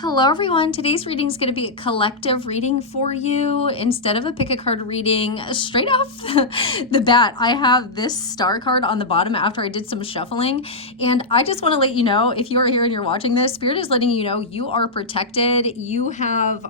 Hello everyone, today's reading is going to be a collective reading for you instead of a pick a card reading. Straight off the bat, I have this star card on the bottom after I did some shuffling, and I just want to let you know, if you are here and you're watching this, Spirit is letting you know you are protected. You have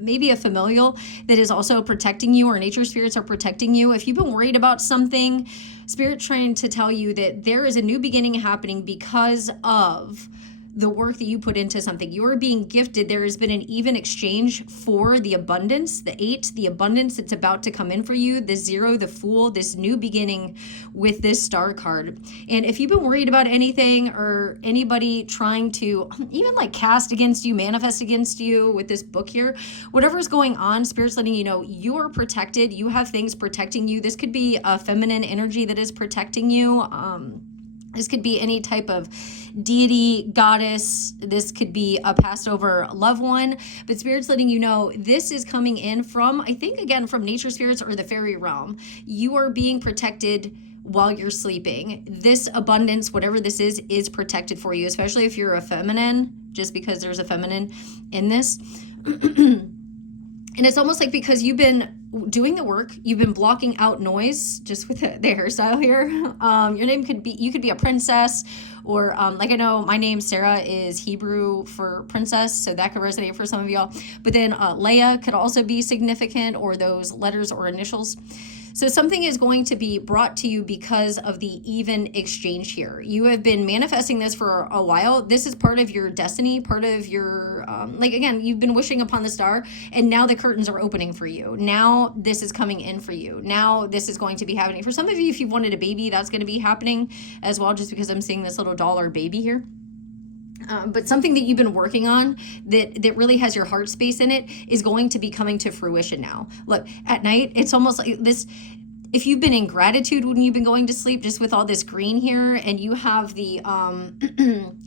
maybe a familial that is also protecting you, or nature spirits are protecting you. If you've been worried about something, Spirit trying to tell you that there is a new beginning happening because of the work that you put into something. You are being gifted. There has been an even exchange for the abundance, the 8, the abundance that's about to come in for you, the 0, the Fool, this new beginning with this star card. And if you've been worried about anything, or anybody trying to even like cast against you, manifest against you with this book here, whatever's going on, Spirit's letting you know you are protected. You have things protecting you. This could be a feminine energy that is protecting you. This could be any type of deity, goddess. This could be a passed over loved one. But Spirit's letting you know this is coming in from, I think, again, from nature spirits or the fairy realm. You are being protected while you're sleeping. This abundance, whatever this is protected for you, especially if you're a feminine, just because there's a feminine in this. And it's almost like because you've been doing the work, you've been blocking out noise just with the hairstyle here. Your name could be, you could be a princess, or like I know my name, Sarah, is Hebrew for princess, so that could resonate for some of y'all. But then Leia could also be significant, or those letters or initials. So something is going to be brought to you because of the even exchange here. You have been manifesting this for a while. This is part of your destiny, part of your, like again, you've been wishing upon the star, and now the curtains are opening for you. Now this is coming in for you. Now this is going to be happening. For some of you, if you've wanted a baby, that's going to be happening as well, just because I'm seeing this little dollar baby here. But something that you've been working on that really has your heart space in it is going to be coming to fruition now. Look, at night, it's almost like this. If you've been in gratitude when you've been going to sleep, just with all this green here, and you have the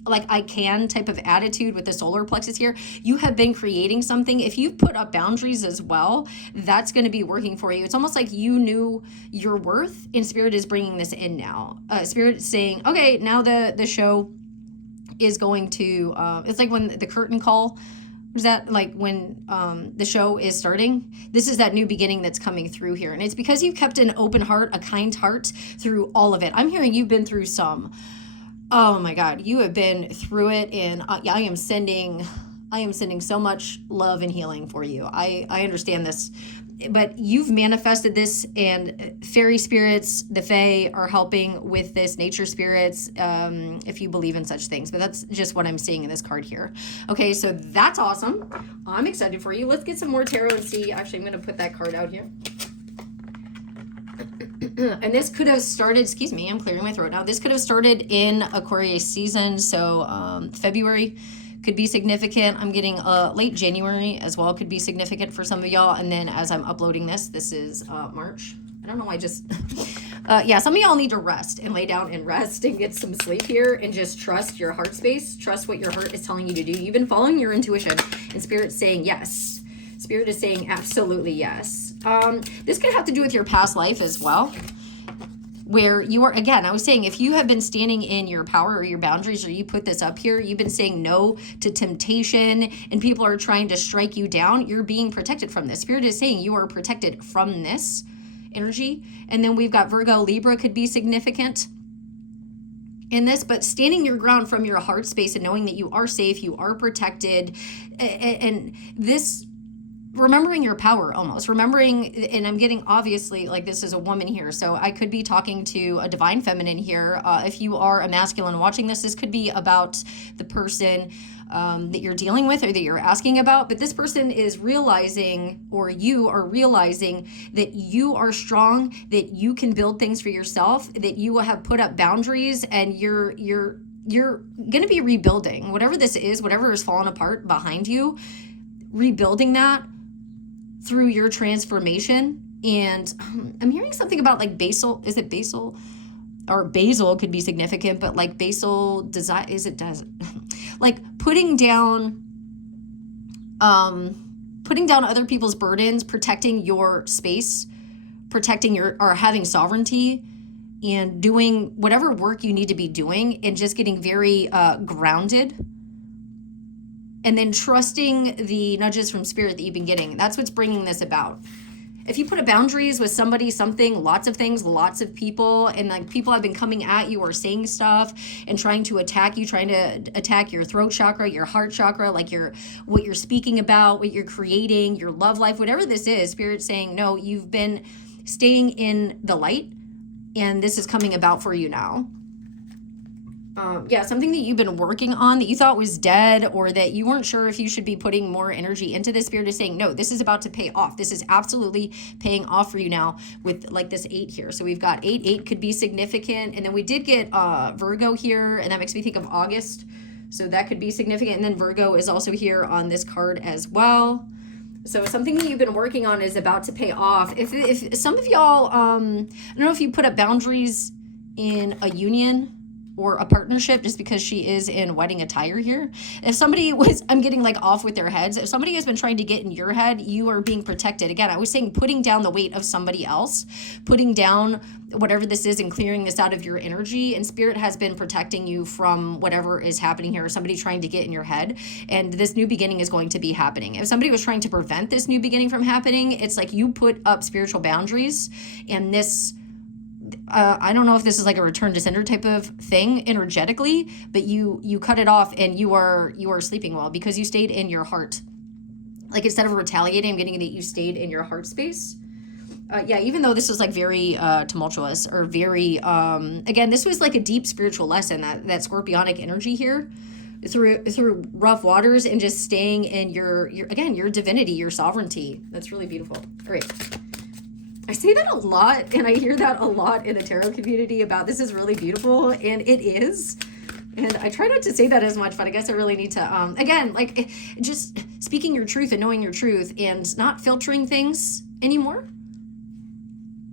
like I can type of attitude with the solar plexus here, you have been creating something. If you've put up boundaries as well, that's going to be working for you. It's almost like you knew your worth, and Spirit is bringing this in now. Spirit is saying, okay, now the show is going to, it's like when the curtain call, is that like when the show is starting? This is that new beginning that's coming through here. And it's because you've kept an open heart, a kind heart through all of it. I'm hearing you've been through some, oh my God, you have been through it. And I am sending so much love and healing for you. I understand this. But you've manifested this, and fairy spirits, the fae, are helping with this, nature spirits, if you believe in such things. But that's just what I'm seeing in this card here. Okay, so that's awesome. I'm excited for you. Let's get some more tarot and see. Actually, I'm going to put that card out here. And this could have started, excuse me, I'm clearing my throat now. This could have started in Aquarius season, so February could be significant. I'm getting late January as well, could be significant for some of y'all. And then as I'm uploading this is March. I don't know, I just, yeah, some of y'all need to rest and lay down and rest and get some sleep here, and just trust your heart space. Trust what your heart is telling you to do. You've been following your intuition, and Spirit's saying yes. Spirit is saying absolutely yes. This could have to do with your past life as well, where you are, again, I was saying, if you have been standing in your power or your boundaries, or you put this up here, you've been saying no to temptation, and people are trying to strike you down, you're being protected from this. Spirit is saying you are protected from this energy. And then we've got Virgo, Libra could be significant in this, but standing your ground from your heart space and knowing that you are safe, you are protected, and this, remembering your power, almost remembering, and I'm getting, obviously, like this is a woman here, so I could be talking to a divine feminine here. If you are a masculine watching this could be about the person that you're dealing with or that you're asking about. But this person is realizing, or you are realizing, that you are strong, that you can build things for yourself, that you have put up boundaries, and you're going to be rebuilding whatever this is, whatever is falling apart behind you, rebuilding that through your transformation. And I'm hearing something about like basil. Is it basil? Or basil could be significant, but like basil desire, is it does like putting down other people's burdens, protecting your space, protecting your, or having sovereignty, and doing whatever work you need to be doing, and just getting very grounded and then trusting the nudges from spirit that you've been getting. That's what's bringing this about. If you put a boundaries with somebody, something, lots of things, lots of people, and like people have been coming at you or saying stuff and trying to attack you, trying to attack your throat chakra, your heart chakra, like what you're speaking about, what you're creating, your love life, whatever this is, Spirit's saying, no, you've been staying in the light, and this is coming about for you now. Something that you've been working on that you thought was dead, or that you weren't sure if you should be putting more energy into. This Spirit is saying, no, this is about to pay off. This is absolutely paying off for you now with like this 8 here. So we've got 8 could be significant. And then we did get Virgo here, and that makes me think of August. So that could be significant. And then Virgo is also here on this card as well. So something that you've been working on is about to pay off. If some of y'all, I don't know if you put up boundaries in a union or a partnership, just because she is in wedding attire here. If somebody was, I'm getting like off with their heads. If somebody has been trying to get in your head, you are being protected. Again, I was saying putting down the weight of somebody else, putting down whatever this is and clearing this out of your energy. And Spirit has been protecting you from whatever is happening here, or somebody trying to get in your head. And this new beginning is going to be happening. If somebody was trying to prevent this new beginning from happening, it's like you put up spiritual boundaries, and this, I don't know if this is like a return to sender type of thing energetically, but you cut it off, and you are sleeping well because you stayed in your heart. Like, instead of retaliating, I'm getting that you stayed in your heart space. Even though this was like very tumultuous, or very again, this was like a deep spiritual lesson, that scorpionic energy here through rough waters, and just staying in your divinity, your sovereignty. That's really beautiful. All right. I say that a lot, and I hear that a lot in the tarot community about this is really beautiful, and it is. And I try not to say that as much, but I guess I really need to, just speaking your truth and knowing your truth, and not filtering things anymore,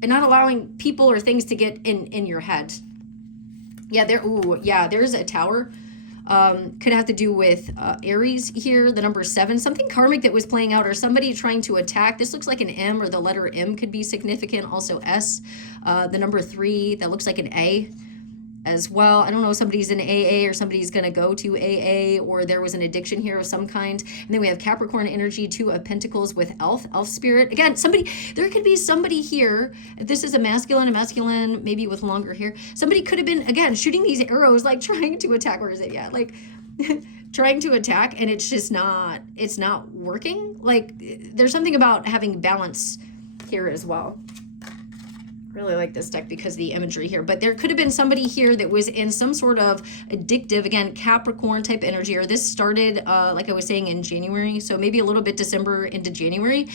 and not allowing people or things to get in your head. There's a tower. Could have to do with Aries here, the number 7, something karmic that was playing out, or somebody trying to attack. This looks like an M, or the letter M could be significant. Also S, the number 3, that looks like an A as well. I don't know if somebody's in AA, or somebody's going to go to AA, or there was an addiction here of some kind. And then we have Capricorn energy, 2 of Pentacles with elf spirit. Again, there could be somebody here. If this is a masculine, maybe with longer hair. Somebody could have been, again, shooting these arrows, like trying to attack. Where is it? Yeah, like trying to attack, and it's not working. Like, there's something about having balance here as well. Really like this deck because of the imagery here, but there could have been somebody here that was in some sort of addictive, again, Capricorn type energy, or this started, like I was saying, in January, so maybe a little bit December into January.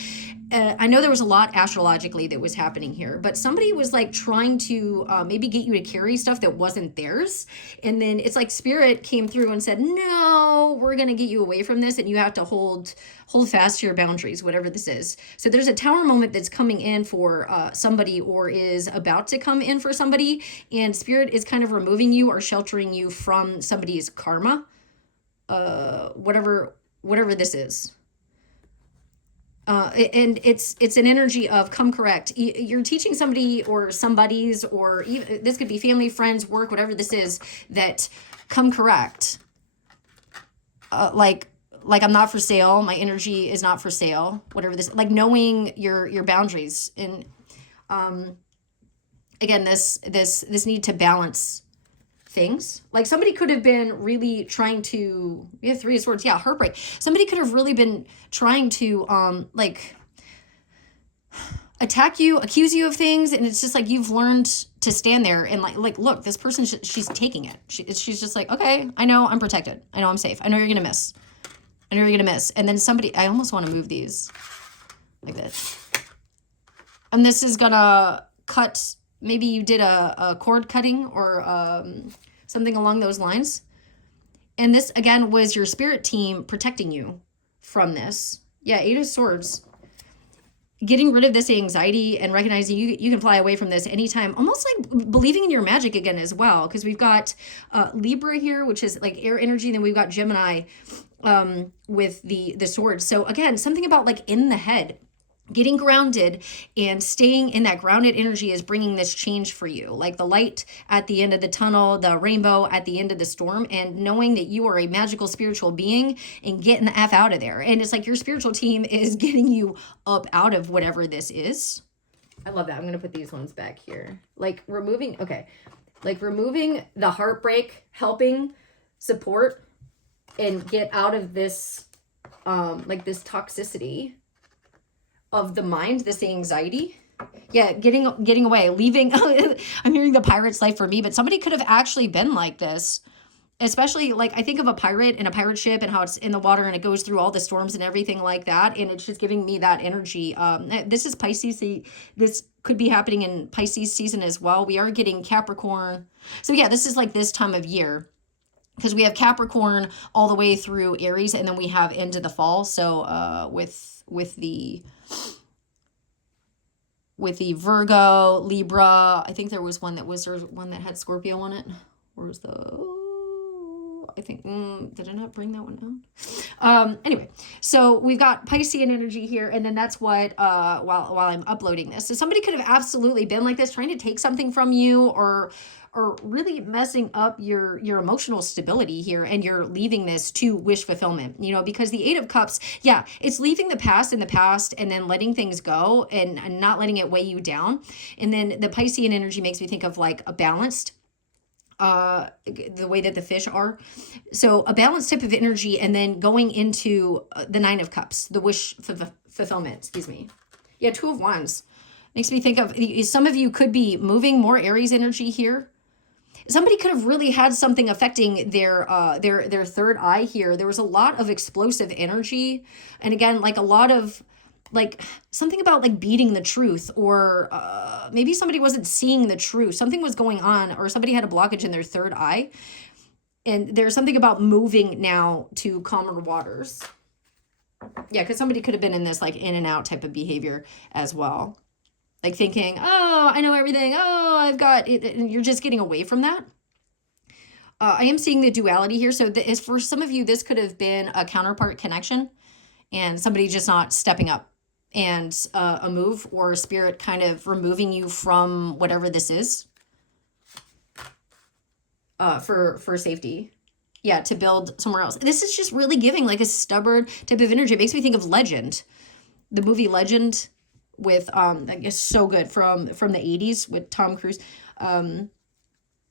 I know there was a lot astrologically that was happening here, but somebody was like trying to maybe get you to carry stuff that wasn't theirs. And then it's like Spirit came through and said, no, we're going to get you away from this, and you have to hold fast to your boundaries, whatever this is. So there's a tower moment that's coming in for somebody, or is about to come in for somebody, and Spirit is kind of removing you or sheltering you from somebody's karma, whatever this is. And it's an energy of come correct. You're teaching somebody, or somebody's, or even, this could be family, friends, work, whatever this is, that come correct. Like I'm not for sale. My energy is not for sale. Whatever this, like knowing your boundaries. And again, this need to balance things. Like, somebody could have been really trying to, we have 3 of Swords, heartbreak. Somebody could have really been trying to attack you, accuse you of things, and it's just like you've learned to stand there and like look, this person, she's taking it. She's just like, okay, I know I'm protected. I know I'm safe. I know you're gonna miss. And then somebody, I almost want to move these like this. And this is gonna cut, maybe you did a cord cutting, or something along those lines. And this, again, was your spirit team protecting you from this. 8 of Swords. Getting rid of this anxiety and recognizing you can fly away from this anytime. Almost like believing in your magic again as well. Because we've got Libra here, which is like air energy. And then we've got Gemini with the Swords. So again, something about like in the head. getting grounded and staying in that grounded energy is bringing this change for you, like the light at the end of the tunnel, the rainbow at the end of the storm, and knowing that you are a magical spiritual being and getting the F out of there. And it's like your spiritual team is getting you up out of whatever this is. I love that. I'm going to put these ones back here. Like removing the heartbreak, helping support and get out of this like this toxicity of the mind, this anxiety. Yeah, getting away, leaving. I'm hearing the pirate's life for me, but somebody could have actually been like this. Especially, like, I think of a pirate and a pirate ship and how it's in the water and it goes through all the storms and everything like that, and it's just giving me that energy. This is Pisces. This could be happening in Pisces season as well. We are getting Capricorn. So yeah, this is like this time of year, because we have Capricorn all the way through Aries, and then we have into the fall. So with the Virgo, Libra, I think there was one that had Scorpio on it. Where's the, I think, did I not bring that one out? Anyway, so we've got Piscean energy here, and then that's what, while I'm uploading this. So somebody could have absolutely been like this, trying to take something from you, or really messing up your emotional stability here, and you're leaving this to wish fulfillment, because the Eight of Cups, yeah, it's leaving the past in the past and then letting things go and not letting it weigh you down. And then the Piscean energy makes me think of like a balanced, the way that the fish are. So a balanced type of energy, and then going into the Nine of Cups, the wish fulfillment, excuse me. Yeah, Two of Wands makes me think of, some of you could be moving more Aries energy here. Somebody could have really had something affecting their third eye here. There was a lot of explosive energy. And again, like a lot of, like something about like beating the truth, or maybe somebody wasn't seeing the truth. Something was going on, or somebody had a blockage in their third eye. And there's something about moving now to calmer waters. Yeah, because somebody could have been in this like in and out type of behavior as well. Like thinking, oh, I know everything. Oh, I've got it. And you're just getting away from that. I am seeing the duality here. So for some of you, this could have been a counterpart connection and somebody just not stepping up, and a move or a spirit kind of removing you from whatever this is for safety. Yeah, to build somewhere else. This is just really giving like a stubborn type of energy. It makes me think of Legend, the movie Legend with I guess so good from the 80s with Tom Cruise.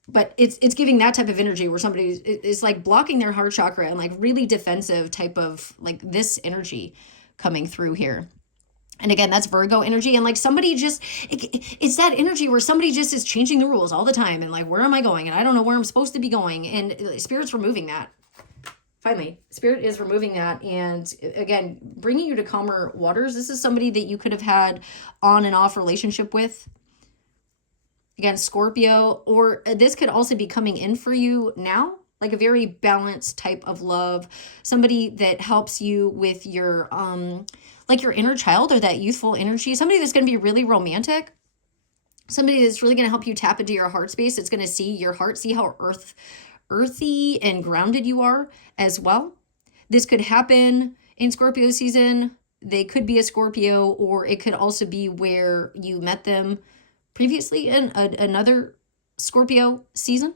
But it's giving that type of energy where somebody is like blocking their heart chakra, and like really defensive type of like this energy coming through here. And again, that's Virgo energy. And like somebody just, it's that energy where somebody just is changing the rules all the time. And like, where am I going? And I don't know where I'm supposed to be going. And Spirit's removing that. Finally, Spirit is removing that. And again, bringing you to calmer waters. This is somebody that you could have had on and off relationship with. Again, Scorpio, or this could also be coming in for you now. Like a very balanced type of love. Somebody that helps you with your, like your inner child or that youthful energy. Somebody that's going to be really romantic. Somebody that's really going to help you tap into your heart space. It's going to see your heart, see how earthy and grounded you are as well. This could happen in Scorpio season. They could be a Scorpio, or it could also be where you met them previously in another Scorpio season.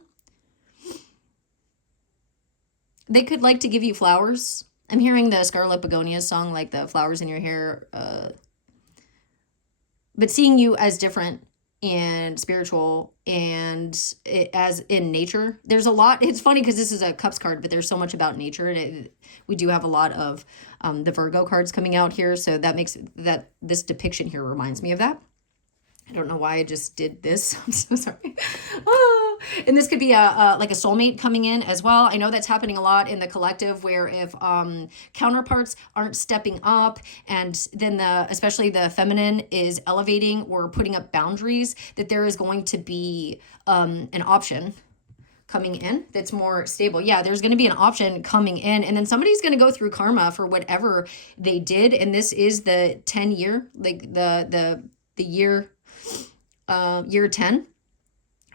They could like to give you flowers. I'm hearing the Scarlet Begonias song, like the flowers in your hair. But seeing you as different and spiritual and as in nature. There's a lot. It's funny because this is a Cups card, but there's so much about nature. And we do have a lot of the Virgo cards coming out here. So that makes that this depiction here reminds me of that. I don't know why I just did this. I'm so sorry. Oh, and this could be like a soulmate coming in as well. I know that's happening a lot in the collective, where if counterparts aren't stepping up, and then especially the feminine is elevating or putting up boundaries, that there is going to be an option coming in that's more stable. Yeah, there's going to be an option coming in, and then somebody's going to go through karma for whatever they did. And this is the 10 year, like the year 10,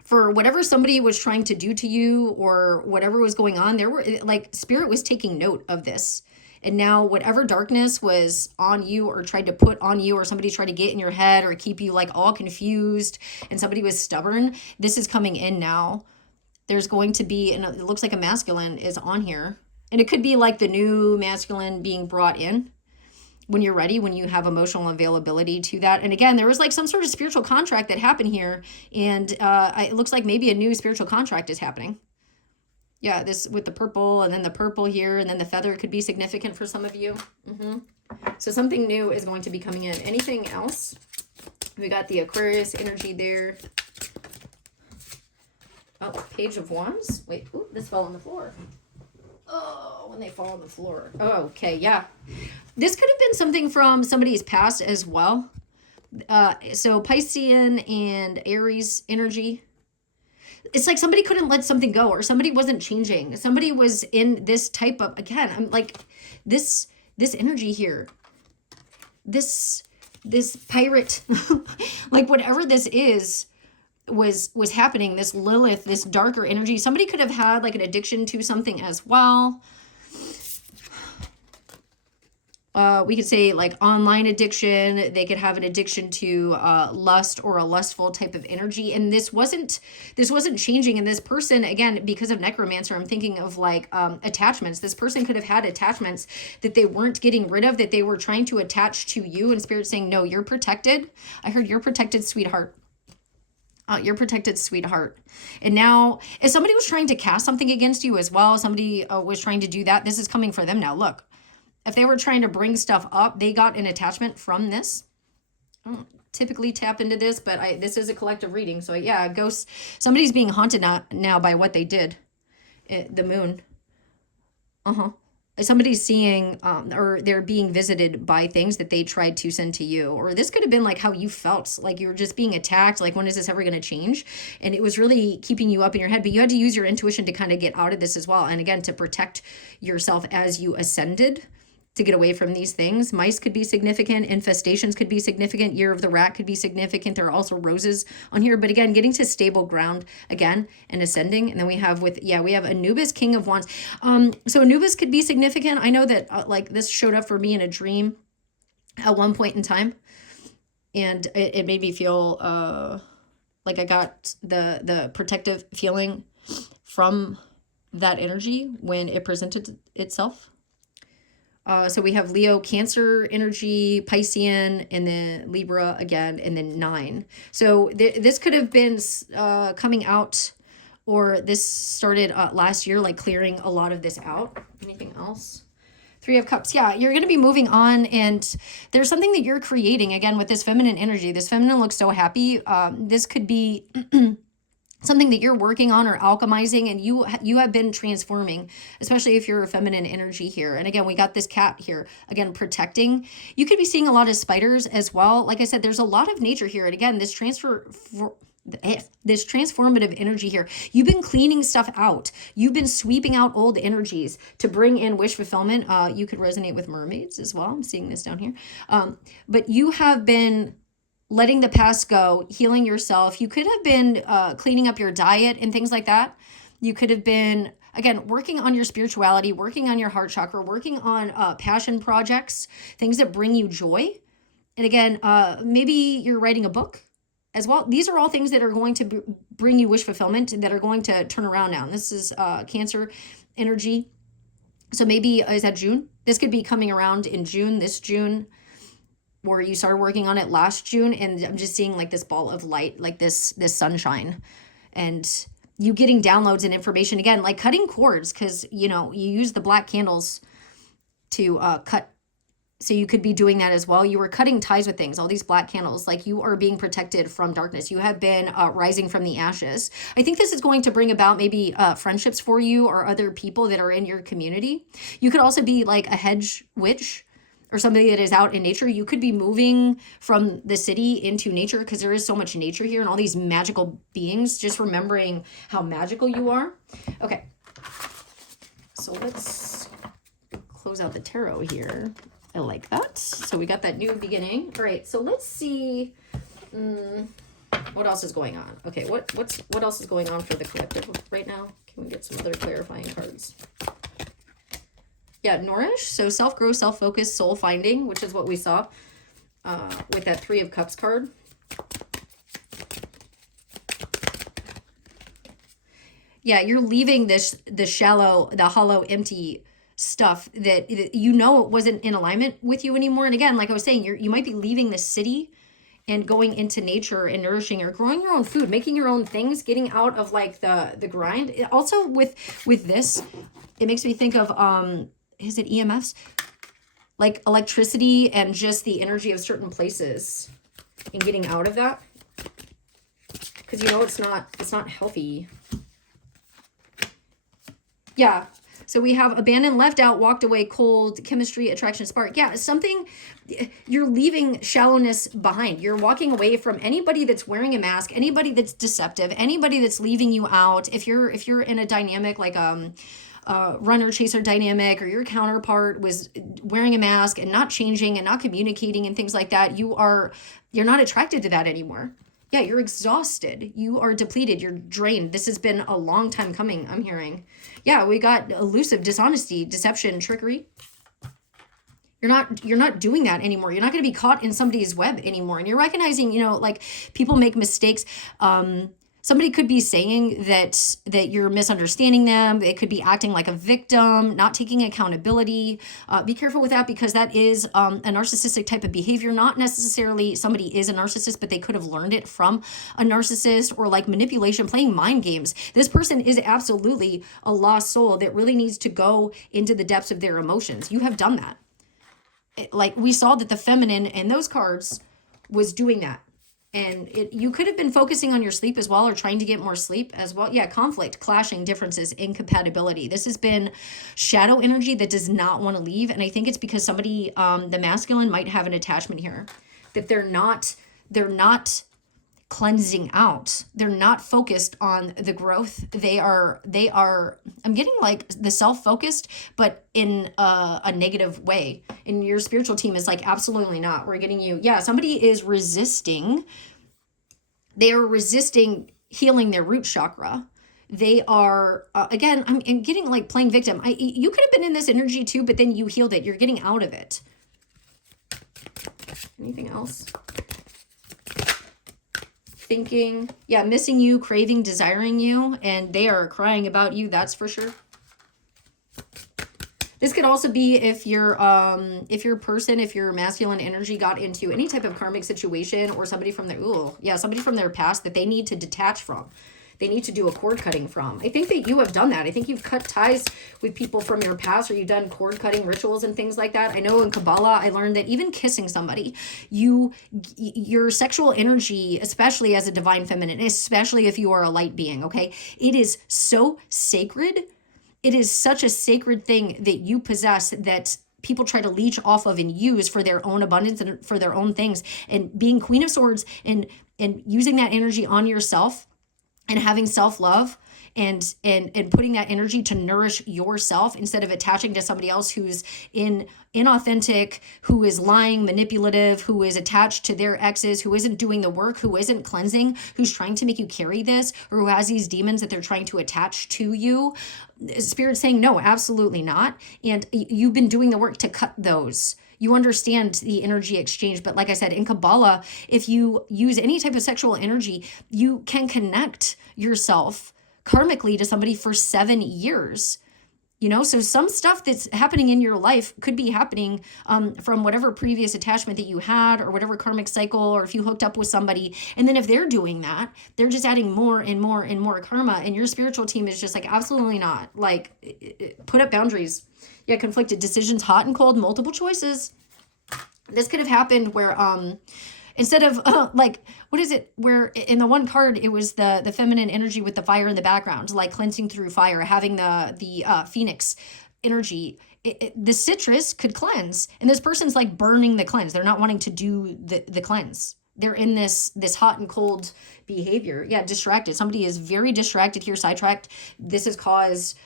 for whatever somebody was trying to do to you or whatever was going on. There were like Spirit was taking note of this, And now whatever darkness was on you or tried to put on you, or somebody tried to get in your head or keep you like all confused, and somebody was stubborn, this is coming in now. There's going to be, and it looks like a masculine is on here. And it could be like the new masculine being brought in when you're ready, when you have emotional availability to that. And again, there was like some sort of spiritual contract that happened here. And it looks like maybe a new spiritual contract is happening. Yeah, this with the purple, and then the purple here, and then the feather could be significant for some of you. So something new is going to be coming in. Anything else? We got the Aquarius energy there. Oh, Page of Wands. Wait, ooh, this fell on the floor. Oh, when they fall on the floor. Oh, okay, yeah. This could have been something from somebody's past as well. So Piscean and Aries energy. It's like somebody couldn't let something go, or somebody wasn't changing. Somebody was in this type of, again, I'm like, this energy here. This pirate, like whatever this is, was happening. This Lilith, this darker energy. Somebody could have had like an addiction to something as well. We could say like online addiction. They could have an addiction to lust, or a lustful type of energy. And this wasn't changing. And this person, again, because of necromancer, I'm thinking of like attachments. This person could have had attachments that they weren't getting rid of, that they were trying to attach to you, and spirit saying, no, you're protected. I heard you're protected, sweetheart. You're protected, sweetheart. And now, if somebody was trying to cast something against you as well, somebody was trying to do that, this is coming for them now. Look, if they were trying to bring stuff up, they got an attachment from this. I don't typically tap into this, but this is a collective reading. So yeah, ghosts, somebody's being haunted now by what they did. The moon. Somebody's seeing, or they're being visited by things that they tried to send to you. Or this could have been like how you felt, like you were just being attacked. Like, when is this ever going to change? And it was really keeping you up in your head, but you had to use your intuition to kind of get out of this as well. And again, to protect yourself as you ascended, to get away from these things. Mice could be significant. Infestations could be significant. Year of the rat could be significant. There are also roses on here. But again, getting to stable ground again and ascending. And then we have we have Anubis, King of Wands. So Anubis could be significant. I know that like this showed up for me in a dream at one point in time. And it made me feel like I got the protective feeling from that energy when it presented itself. So we have Leo, Cancer energy, Piscean, and then Libra again, and then 9. So this could have been coming out, or this started last year, like clearing a lot of this out. Anything else? 3 of Cups. Yeah, you're going to be moving on, and there's something that you're creating, again, with this feminine energy. This feminine looks so happy. This could be something that you're working on or alchemizing, and you have been transforming, especially if you're a feminine energy here. And again, we got this cat here, again, protecting. You could be seeing a lot of spiders as well. Like I said, there's a lot of nature here. And again, this transformative energy here. You've been cleaning stuff out. You've been sweeping out old energies to bring in wish fulfillment. You could resonate with mermaids as well. I'm seeing this down here. But you have been letting the past go, healing yourself. You could have been cleaning up your diet and things like that. You could have been, again, working on your spirituality, working on your heart chakra, working on passion projects, things that bring you joy. And again, maybe you're writing a book as well. These are all things that are going to bring you wish fulfillment, that are going to turn around now. And this is Cancer energy. So maybe, is that June? This could be coming around in June, this June, where you started working on it last June. And I'm just seeing like this ball of light, like this sunshine, and you getting downloads and information, again, like cutting cords, because you use the black candles to cut. So you could be doing that as well. You were cutting ties with things, all these black candles, like you are being protected from darkness. You have been rising from the ashes. I think this is going to bring about maybe friendships for you, or other people that are in your community. You could also be like a hedge witch, or somebody that is out in nature. You could be moving from the city into nature, because there is so much nature here and all these magical beings, just remembering how magical you are. Okay. So let's close out the tarot here. I like that. So we got that new beginning. All right. So let's see what else is going on. Okay. What else is going on for the collective right now? Can we get some other clarifying cards? Yeah, nourish. So self-growth, self-focus, soul finding, which is what we saw with that Three of Cups card. Yeah, you're leaving the shallow, the hollow, empty stuff that you know it wasn't in alignment with you anymore. And again, like I was saying, you might be leaving the city and going into nature and nourishing or growing your own food, making your own things, getting out of like the grind. Also with this, it makes me think of is it EMFs? Like electricity and just the energy of certain places and getting out of that. Because you know it's not healthy. Yeah. So we have abandoned, left out, walked away, cold, chemistry, attraction, spark. Yeah, something, you're leaving shallowness behind. You're walking away from anybody that's wearing a mask, anybody that's deceptive, anybody that's leaving you out. If you're in a dynamic like runner chaser dynamic, or your counterpart was wearing a mask and not changing and not communicating and things like that, you're not attracted to that anymore. Yeah, you're exhausted. You are depleted. You're drained. This has been a long time coming, I'm hearing. Yeah, we got elusive, dishonesty, deception, trickery. You're not doing that anymore. You're not going to be caught in somebody's web anymore. And you're recognizing, like people make mistakes. Somebody could be saying that you're misunderstanding them. They could be acting like a victim, not taking accountability. Be careful with that, because that is a narcissistic type of behavior. Not necessarily somebody is a narcissist, but they could have learned it from a narcissist, or like manipulation, playing mind games. This person is absolutely a lost soul that really needs to go into the depths of their emotions. You have done that. Like we saw that the feminine in those cards was doing that. And you could have been focusing on your sleep as well, or trying to get more sleep as well. Yeah, conflict, clashing, differences, incompatibility. This has been shadow energy that does not want to leave. And I think it's because somebody, the masculine, might have an attachment here, that they're not cleansing out. They're not focused on the growth. They are, I'm getting like the self-focused, but in a negative way. And your spiritual team is like, absolutely not. We're getting you. Yeah. Somebody is resisting. They are resisting healing their root chakra. They are, again, I'm getting like playing victim. You could have been in this energy too, but then you healed it. You're getting out of it. Anything else? Thinking, yeah, missing you, craving, desiring you, and they are crying about you, that's for sure. This could also be if your masculine energy got into any type of karmic situation, or somebody from their past that they need to detach from. They need to do a cord cutting from. I think that you have done that. I think you've cut ties with people from your past, or you've done cord cutting rituals and things like that. I know in Kabbalah, I learned that even kissing somebody, your sexual energy, especially as a divine feminine, especially if you are a light being, okay, it is so sacred. It is such a sacred thing that you possess, that people try to leech off of and use for their own abundance and for their own things. And being Queen of Swords and using that energy on yourself, and having self-love and putting that energy to nourish yourself, instead of attaching to somebody else who's inauthentic, who is lying, manipulative, who is attached to their exes, who isn't doing the work, who isn't cleansing, who's trying to make you carry this, or who has these demons that they're trying to attach to you. Spirit's saying, no, absolutely not. And you've been doing the work to cut those. You understand the energy exchange. But like I said, in Kabbalah, if you use any type of sexual energy, you can connect yourself karmically to somebody for 7 years. So some stuff that's happening in your life could be happening from whatever previous attachment that you had, or whatever karmic cycle, or if you hooked up with somebody. And then if they're doing that, they're just adding more and more and more karma. And your spiritual team is just like, absolutely not. Like, put up boundaries. Yeah, conflicted decisions, hot and cold, multiple choices. This could have happened where instead of where in the one card it was the feminine energy with the fire in the background, like cleansing through fire, having the phoenix energy. The citrus could cleanse, and this person's like burning the cleanse. They're not wanting to do the cleanse. They're in this hot and cold behavior. Yeah, distracted. Somebody is very distracted here, sidetracked. This has caused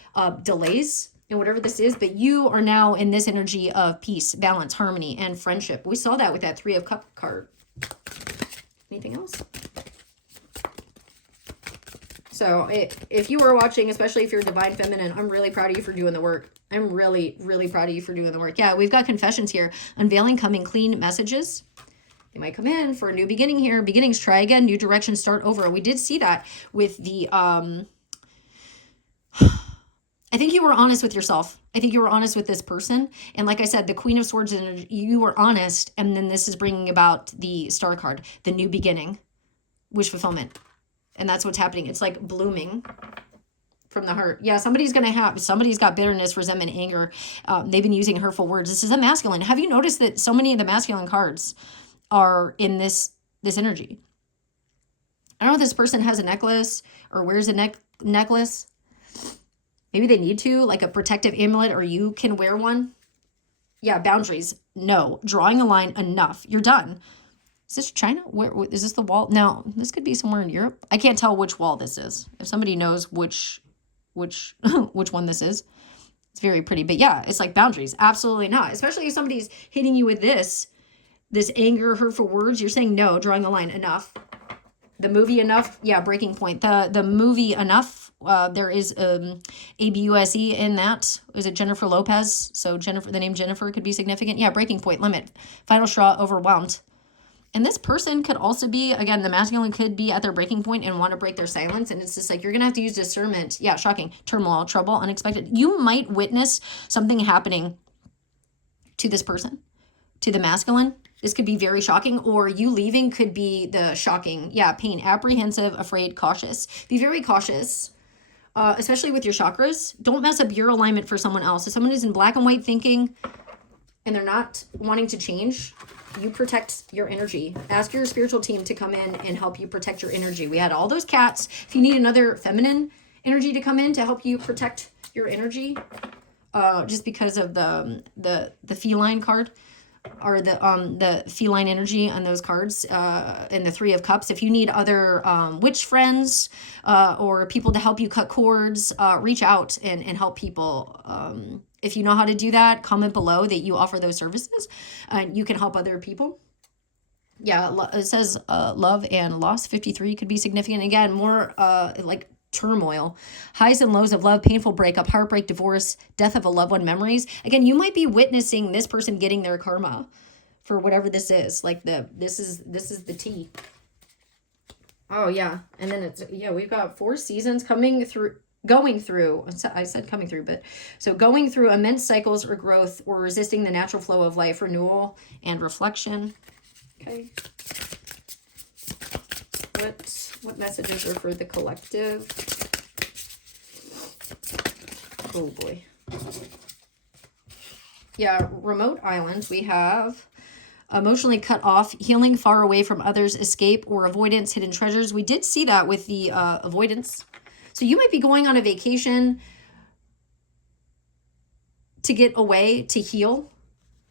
delays and whatever this is, but you are now in this energy of peace, balance, harmony, and friendship. We saw that with that Three of Cups card. Anything else? So if you are watching, especially if you're divine feminine, I'm really proud of you for doing the work. I'm really, really proud of you for doing the work. Yeah, we've got confessions here. Unveiling coming clean messages. They might come in for a new beginning here. Beginnings, try again. New direction, start over. We did see that with the, I think you were honest with yourself. I think you were honest with this person. And like I said, the Queen of Swords, you were honest. And then this is bringing about the Star card, the new beginning, wish fulfillment. And that's what's happening. It's like blooming from the heart. Yeah, somebody's got bitterness, resentment, anger. They've been using hurtful words. This is a masculine. Have you noticed that so many of the masculine cards are in this energy? I don't know if this person has a necklace or wears a necklace. Maybe they need to, like a protective amulet, or you can wear one. Yeah, boundaries. No. Drawing a line, enough. You're done. Is this China? Where is this the wall? No, this could be somewhere in Europe. I can't tell which wall this is. If somebody knows which which one this is, it's very pretty. But yeah, it's like boundaries. Absolutely not. Especially if somebody's hitting you with this anger, hurtful words. You're saying no, drawing the line, enough. The movie Enough, yeah, breaking point. The movie Enough, there is ABUSE in that. Is it Jennifer Lopez? So Jennifer, the name Jennifer could be significant. Yeah, breaking point, limit, final straw, overwhelmed. And this person could also be, again, the masculine could be at their breaking point and want to break their silence. And it's just like, you're going to have to use discernment. Yeah, shocking. Turmoil, trouble, unexpected. You might witness something happening to this person, to the masculine. This could be very shocking, or you leaving could be the shocking. Yeah, pain, apprehensive, afraid, cautious. Be very cautious, especially with your chakras. Don't mess up your alignment for someone else. If someone is in black and white thinking and they're not wanting to change, you protect your energy. Ask your spiritual team to come in and help you protect your energy. We had all those cats. If you need another feminine energy to come in to help you protect your energy, just because of the feline card, or the feline energy on those cards, and the Three of Cups. If you need other witch friends or people to help you cut cords, reach out and help people. If you know how to do that, comment below that you offer those services and you can help other people. Yeah, it says love and loss, 53 could be significant. Again, more like turmoil, highs and lows of love, painful breakup, heartbreak, divorce, death of a loved one, memories. Again, you might be witnessing this person getting their karma for whatever this is. Like this is the tea. Oh yeah, and then it's, yeah, we've got 4 seasons going through. I said coming through, but so going through immense cycles or growth, or resisting the natural flow of life, renewal and reflection. Okay. What messages are for the collective? Oh boy. Yeah, remote islands. We have emotionally cut off, healing far away from others, escape or avoidance, hidden treasures. We did see that with the avoidance. So you might be going on a vacation to get away, to heal.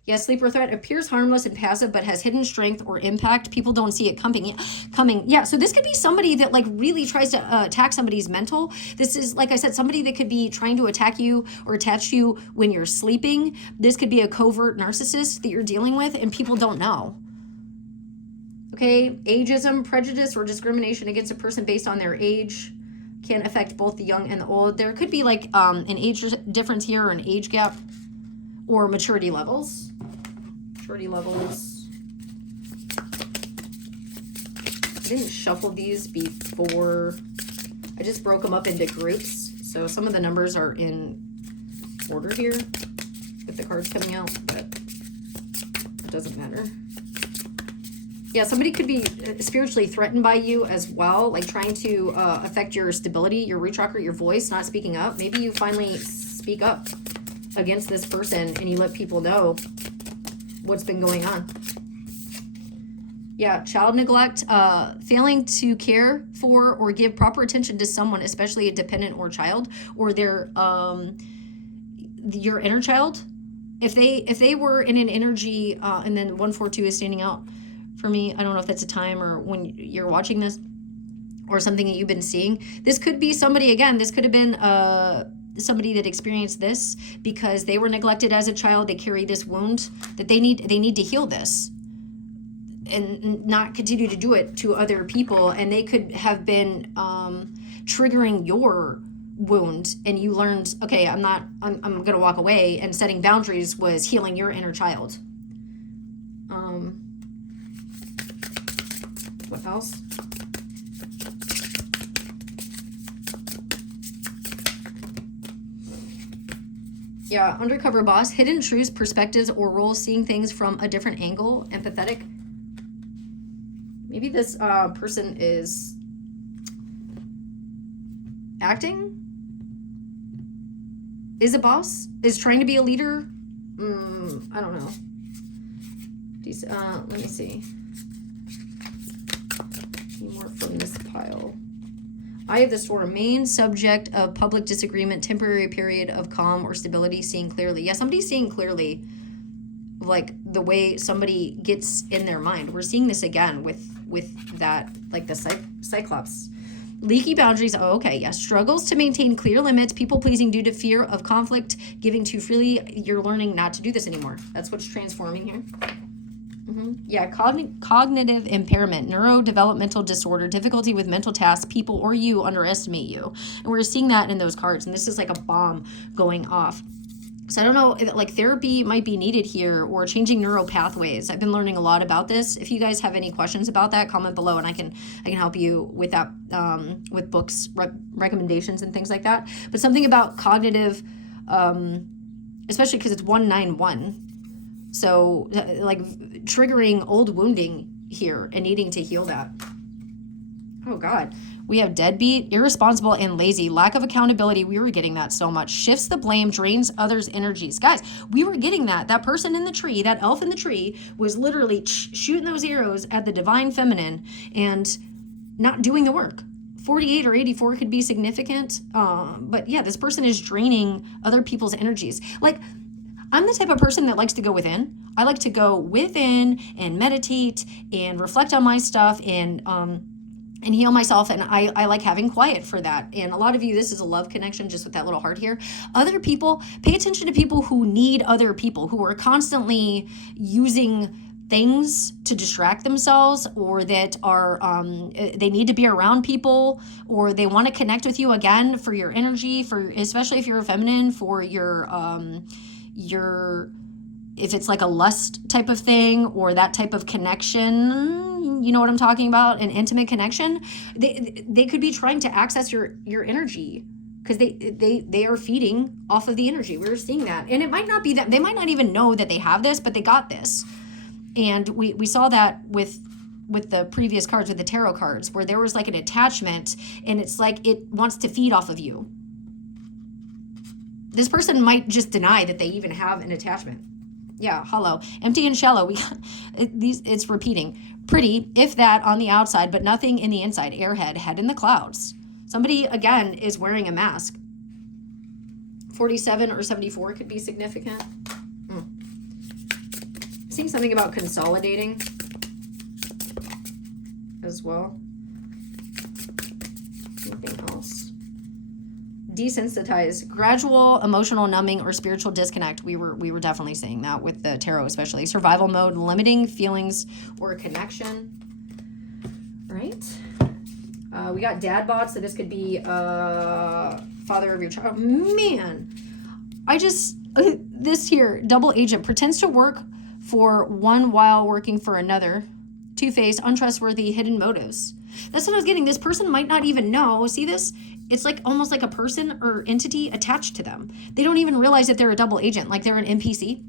Yes, sleeper threat appears harmless and passive, but has hidden strength or impact. People don't see it coming. Yeah, so this could be somebody that like really tries to attack somebody's mental. This is, like I said, somebody that could be trying to attack you or attach you when you're sleeping. This could be a covert narcissist that you're dealing with and people don't know. Okay, ageism, prejudice, or discrimination against a person based on their age can affect both the young and the old. There could be like an age difference here, or an age gap, or maturity levels. I didn't shuffle these before. I just broke them up into groups. So some of the numbers are in order here with the cards coming out, but it doesn't matter. Yeah, somebody could be spiritually threatened by you as well, like trying to affect your stability, your root chakra, your voice, not speaking up. Maybe you finally speak up against this person and you let people know what's been going on. Yeah, child neglect, failing to care for or give proper attention to someone, especially a dependent or child, or their your inner child. If they were in an energy, and then 142 is standing out for me. I don't know if that's a time or when you're watching this, or something that you've been seeing. This could be somebody, again, this could have been somebody that experienced this because they were neglected as a child. They carry this wound that they need to heal this and not continue to do it to other people. And they could have been triggering your wound and you learned, okay, I'm going to walk away, and setting boundaries was healing your inner child. What else? Yeah, undercover boss, hidden truths, perspectives, or roles, seeing things from a different angle, empathetic. Maybe this person is acting, is a boss, is trying to be a leader. I don't know. Let me see. Any more from this pile? Eye of the storm, main subject of public disagreement, temporary period of calm or stability, seeing clearly. Yeah, somebody's seeing clearly, like the way somebody gets in their mind. We're seeing this again with that, like the Cyclops. Leaky boundaries. Oh, okay. Yeah. Struggles to maintain clear limits, people pleasing due to fear of conflict, giving too freely. You're learning not to do this anymore. That's what's transforming here. Yeah, cognitive impairment, neurodevelopmental disorder, difficulty with mental tasks, people or you underestimate you. And we're seeing that in those cards. And this is like a bomb going off. So I don't know, like therapy might be needed here, or changing neural pathways. I've been learning a lot about this. If you guys have any questions about that, comment below and I can help you with that, with books, recommendations and things like that. But something about cognitive, especially because it's 191. So like triggering old wounding here and needing to heal that. Oh God. We have deadbeat, irresponsible, and lazy. Lack of accountability. We were getting that so much. Shifts the blame, drains others' energies. Guys, we were getting that. That person in the tree, that elf in the tree, was literally shooting those arrows at the divine feminine and not doing the work. 48 or 84 could be significant. But yeah, this person is draining other people's energies. Like, I'm the type of person that likes to go within. I like to go within and meditate and reflect on my stuff and heal myself. And I like having quiet for that. And a lot of you, this is a love connection just with that little heart here. Other people, pay attention to people who need other people, who are constantly using things to distract themselves, or that are they need to be around people, or they want to connect with you again for your energy, for especially if you're a feminine, for your if it's like a lust type of thing or that type of connection, you know what I'm talking about, an intimate connection. They could be trying to access your energy because they are feeding off of the energy. We're seeing that, and it might not be that they might not even know that they have this, but they got this. And we saw that with the previous cards, with the tarot cards, where there was like an attachment, and it's like it wants to feed off of you. This person might just deny that they even have an attachment. Yeah, hollow, empty and shallow. We got it's repeating. Pretty, if that, on the outside, but nothing in the inside. Airhead, head in the clouds. Somebody, again, is wearing a mask. 47 or 74 could be significant. Seeing something about consolidating as well. Anything else? Desensitize, gradual emotional numbing or spiritual disconnect. We were definitely seeing that with the tarot, especially survival mode, limiting feelings or connection. Right? We got dad bots, so this could be father of your child. Man, this here, double agent, pretends to work for one while working for another. Two-faced, untrustworthy, hidden motives. That's what I was getting. This person might not even know. See this? It's like almost like a person or entity attached to them. They don't even realize that they're a double agent, like they're an NPC.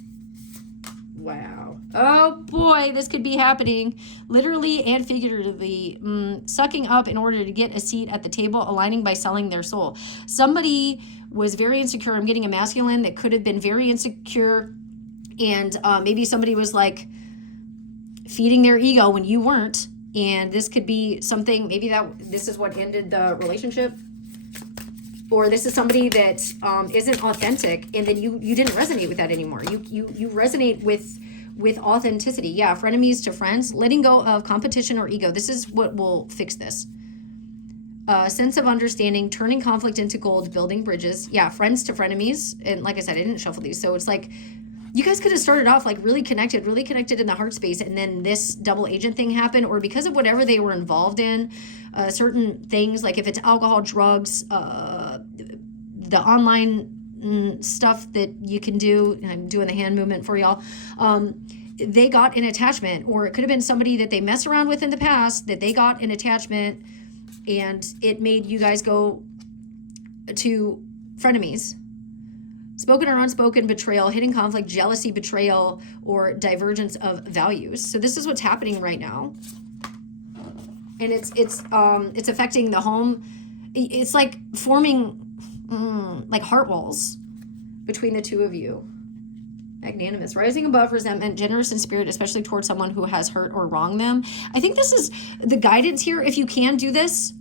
Wow. Oh boy, this could be happening literally and figuratively. Sucking up in order to get a seat at the table, aligning by selling their soul. Somebody was very insecure. I'm getting a masculine that could have been very insecure, and maybe somebody was like feeding their ego when you weren't. And this could be something, maybe that this is what ended the relationship, or this is somebody that isn't authentic, and then you didn't resonate with that anymore. You resonate with authenticity. Yeah, frenemies to friends, letting go of competition or ego. This is what will fix this. Sense of understanding, turning conflict into gold, building bridges. Yeah, friends to frenemies. And like I said, I didn't shuffle these, so it's like you guys could have started off like really connected in the heart space, and then this double agent thing happened, or because of whatever they were involved in, certain things, like if it's alcohol, drugs, the online stuff that you can do. I'm doing the hand movement for y'all. They got an attachment, or it could have been somebody that they messed around with in the past that they got an attachment, and it made you guys go to frenemies. Spoken or unspoken betrayal, hidden conflict, jealousy, betrayal, or divergence of values. So this is what's happening right now, and it's affecting the home. It's like forming like heart walls between the two of you. Magnanimous, rising above resentment, generous in spirit, especially towards someone who has hurt or wronged them. I think this is the guidance here. If you can do this,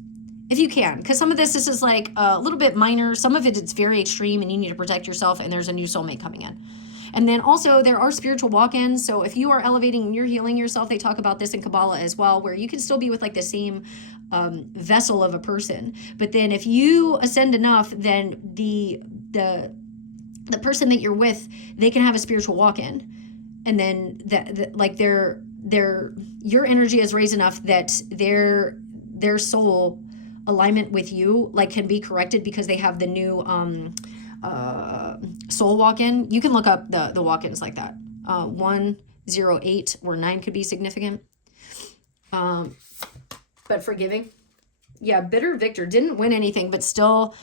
if you can, because some of this is like a little bit minor. Some of it's very extreme, and you need to protect yourself, and there's a new soulmate coming in. And then also there are spiritual walk-ins. So if you are elevating and you're healing yourself, they talk about this in Kabbalah as well, where you can still be with like the same vessel of a person. But then if you ascend enough, then the person that you're with, they can have a spiritual walk-in. And then your energy is raised enough that their soul alignment with you like can be corrected, because they have the new soul walk-in. You can look up the walk-ins like that. 108 or 9 could be significant. But forgiving. Yeah, bitter victor. Didn't win anything, but still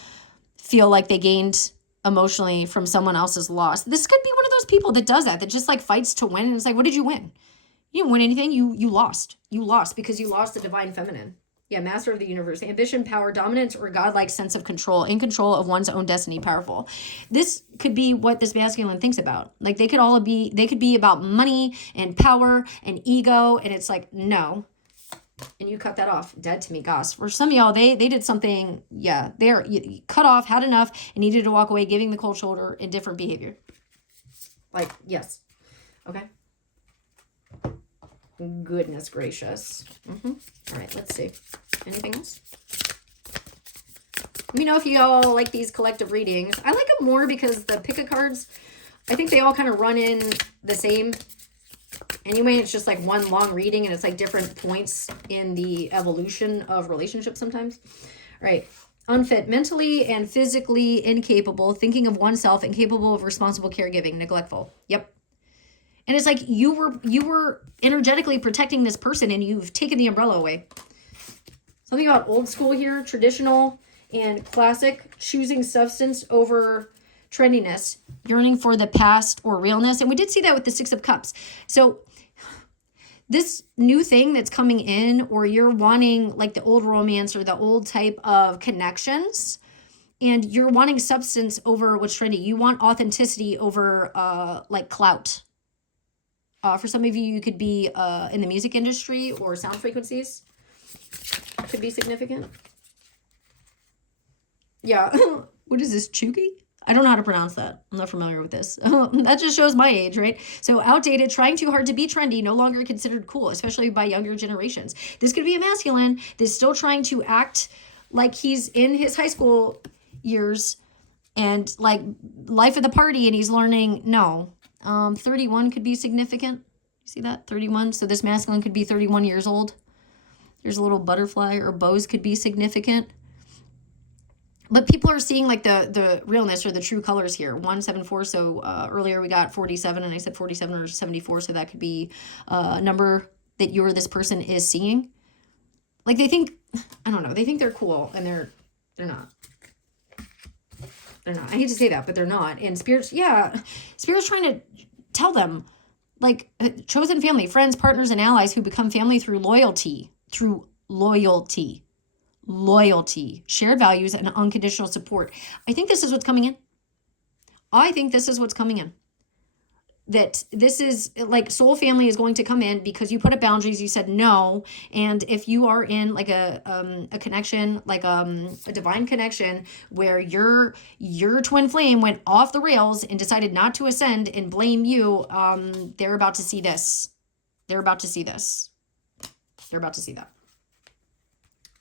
feel like they gained emotionally from someone else's loss. This could be one of those people that does that just like fights to win. And it's like, what did you win? You didn't win anything. You lost. You lost because you lost the divine feminine. Yeah, master of the universe. Ambition, power, dominance, or godlike sense of control. In control of one's own destiny, powerful. This could be what this masculine thinks about. Like they could be about money and power and ego. And it's like, no. And you cut that off. Dead to me, gosh. For some of y'all, they did something, yeah, they're cut off, had enough, and needed to walk away, giving the cold shoulder, and different behavior. Like, yes. Okay. Goodness gracious. All right, let's see. Anything else? Let me know if you all like these collective readings. I like them more because the pick a cards, I think they all kind of run in the same. Anyway, it's just like one long reading, and it's like different points in the evolution of relationships sometimes. All right. Unfit, mentally and physically incapable, thinking of oneself, incapable of responsible caregiving, neglectful. Yep. And it's like you were energetically protecting this person, and you've taken the umbrella away. Something about old school here, traditional and classic, choosing substance over trendiness, yearning for the past or realness. And we did see that with the 6 of Cups. So this new thing that's coming in, or you're wanting like the old romance or the old type of connections, and you're wanting substance over what's trendy. You want authenticity over like clout. For some of you, you could be in the music industry, or sound frequencies could be significant. Yeah. What is this, Chugi? I don't know how to pronounce that. I'm not familiar with this. That just shows my age, right? So outdated, trying too hard to be trendy, no longer considered cool, especially by younger generations. This could be a masculine that's still trying to act like he's in his high school years and like life of the party, and he's learning, no. 31 could be significant. You see that? 31. So this masculine could be 31 years old. There's a little butterfly, or bows could be significant. But people are seeing like the realness or the true colors here. 174. So earlier we got 47, and I said 47 or 74. So that could be a number that you or this person is seeing. Like they think, I don't know, they think they're cool, and they're not. They're not. I hate to say that, but they're not. And Spirit's trying to tell them, like, chosen family, friends, partners, and allies who become family through loyalty, shared values, and unconditional support. I think this is what's coming in. That this is like soul family is going to come in because you put up boundaries, you said no. And if you are in like a connection, like a divine connection where your twin flame went off the rails and decided not to ascend and blame you, they're about to see this. They're about to see that.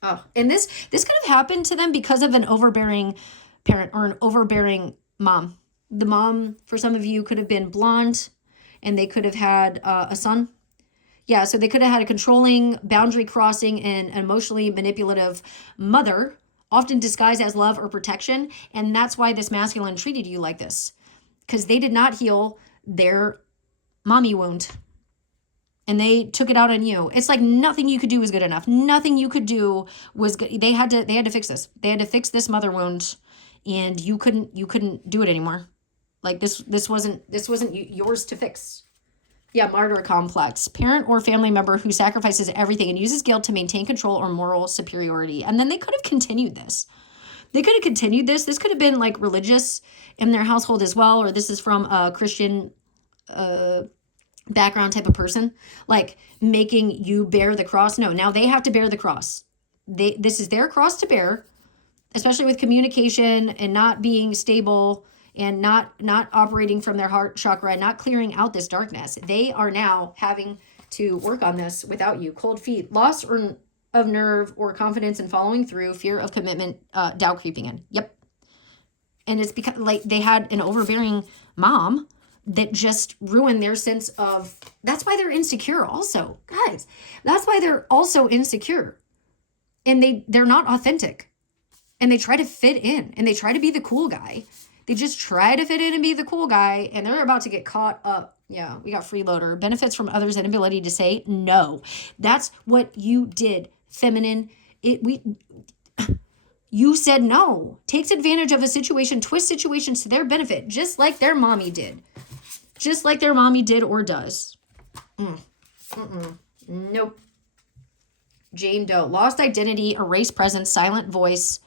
Oh, and this could have happened to them because of an overbearing parent or an overbearing mom. The mom, for some of you, could have been blonde, and they could have had a son. Yeah, so they could have had a controlling, boundary crossing, and emotionally manipulative mother often disguised as love or protection. And that's why this masculine treated you like this, because they did not heal their mommy wound. And they took it out on you. It's like nothing you could do was good enough. Nothing you could do was good. They had to fix this. They had to fix this mother wound, and you couldn't do it anymore. Like this wasn't yours to fix. Yeah, martyr complex. Parent or family member who sacrifices everything and uses guilt to maintain control or moral superiority. And then they could have continued this. This could have been like religious in their household as well, or this is from a Christian background type of person, like making you bear the cross. No, now they have to bear the cross. This is their cross to bear, especially with communication and not being stable and not operating from their heart chakra and not clearing out this darkness. They are now having to work on this without you. Cold feet, loss of nerve or confidence in following through, fear of commitment, doubt creeping in. Yep. And it's because like they had an overbearing mom that just ruined their sense of, that's why they're insecure also. Guys, that's why they're also insecure. And they're not authentic. And they try to fit in and they try to be the cool guy. They just try to fit in and be the cool guy, and they're about to get caught up. Yeah, we got freeloader. Benefits from others' inability to say no. That's what you did, feminine. You said no. Takes advantage of a situation, twists situations to their benefit, just like their mommy did. Just like their mommy did or does. Nope. Jane Doe. Lost identity, erased presence, silent voice,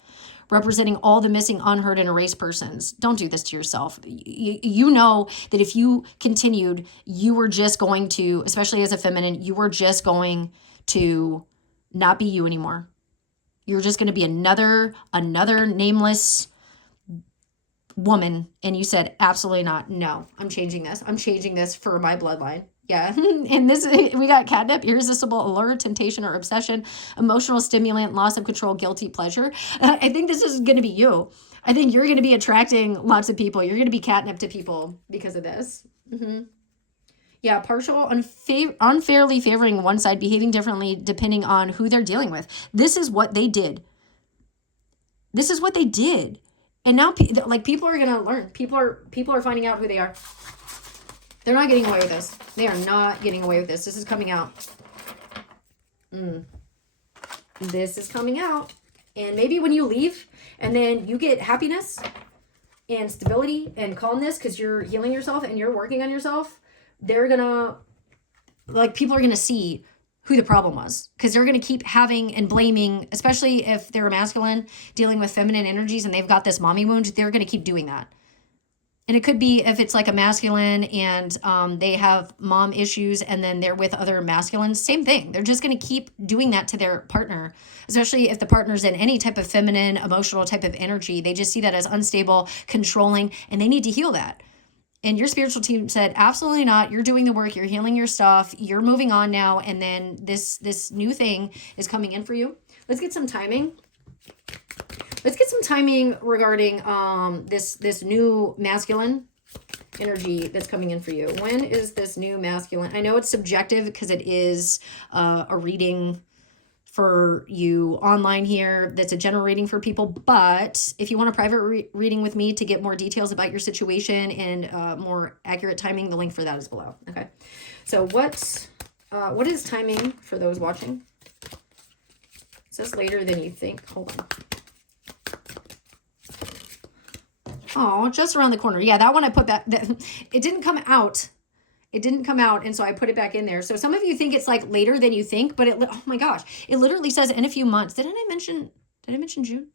representing all the missing, unheard, and erased persons. Don't do this to yourself. You know that if you continued, you were just going to, especially as a feminine, you were just going to not be you anymore. You're just going to be another nameless woman. And you said, absolutely not. No, I'm changing this. I'm changing this for my bloodline. Yeah. And this, we got catnip, irresistible allure, temptation or obsession, emotional stimulant, loss of control, guilty pleasure. I think this is going to be you. I think you're going to be attracting lots of people. You're going to be catnip to people because of this. Yeah. Partial, unfairly favoring one side, behaving differently depending on who they're dealing with. This is what they did. And now like people are going to learn. People are finding out who they are. They're not getting away with this. They are not getting away with this. This is coming out. This is coming out. And maybe when you leave and then you get happiness and stability and calmness because you're healing yourself and you're working on yourself, they're going to, like, people are going to see who the problem was, because they're going to keep having and blaming, especially if they're a masculine dealing with feminine energies and they've got this mommy wound, they're going to keep doing that. And it could be if it's like a masculine and they have mom issues and then they're with other masculines, same thing. They're just going to keep doing that to their partner, especially if the partner's in any type of feminine, emotional type of energy. They just see that as unstable, controlling, and they need to heal that. And your spiritual team said, absolutely not. You're doing the work. You're healing your stuff. You're moving on now. And then this new thing is coming in for you. Let's get some timing. Let's get some timing regarding this new masculine energy that's coming in for you. When is this new masculine? I know it's subjective because it is a reading for you online here. That's a general reading for people. But if you want a private reading with me to get more details about your situation and more accurate timing, the link for that is below. Okay. So what is timing for those watching? It says later than you think. Hold on. Oh, just around the corner. Yeah, that one I put back. It didn't come out. And so I put it back in there. So some of you think it's like later than you think, but oh my gosh, it literally says in a few months. Did I mention June?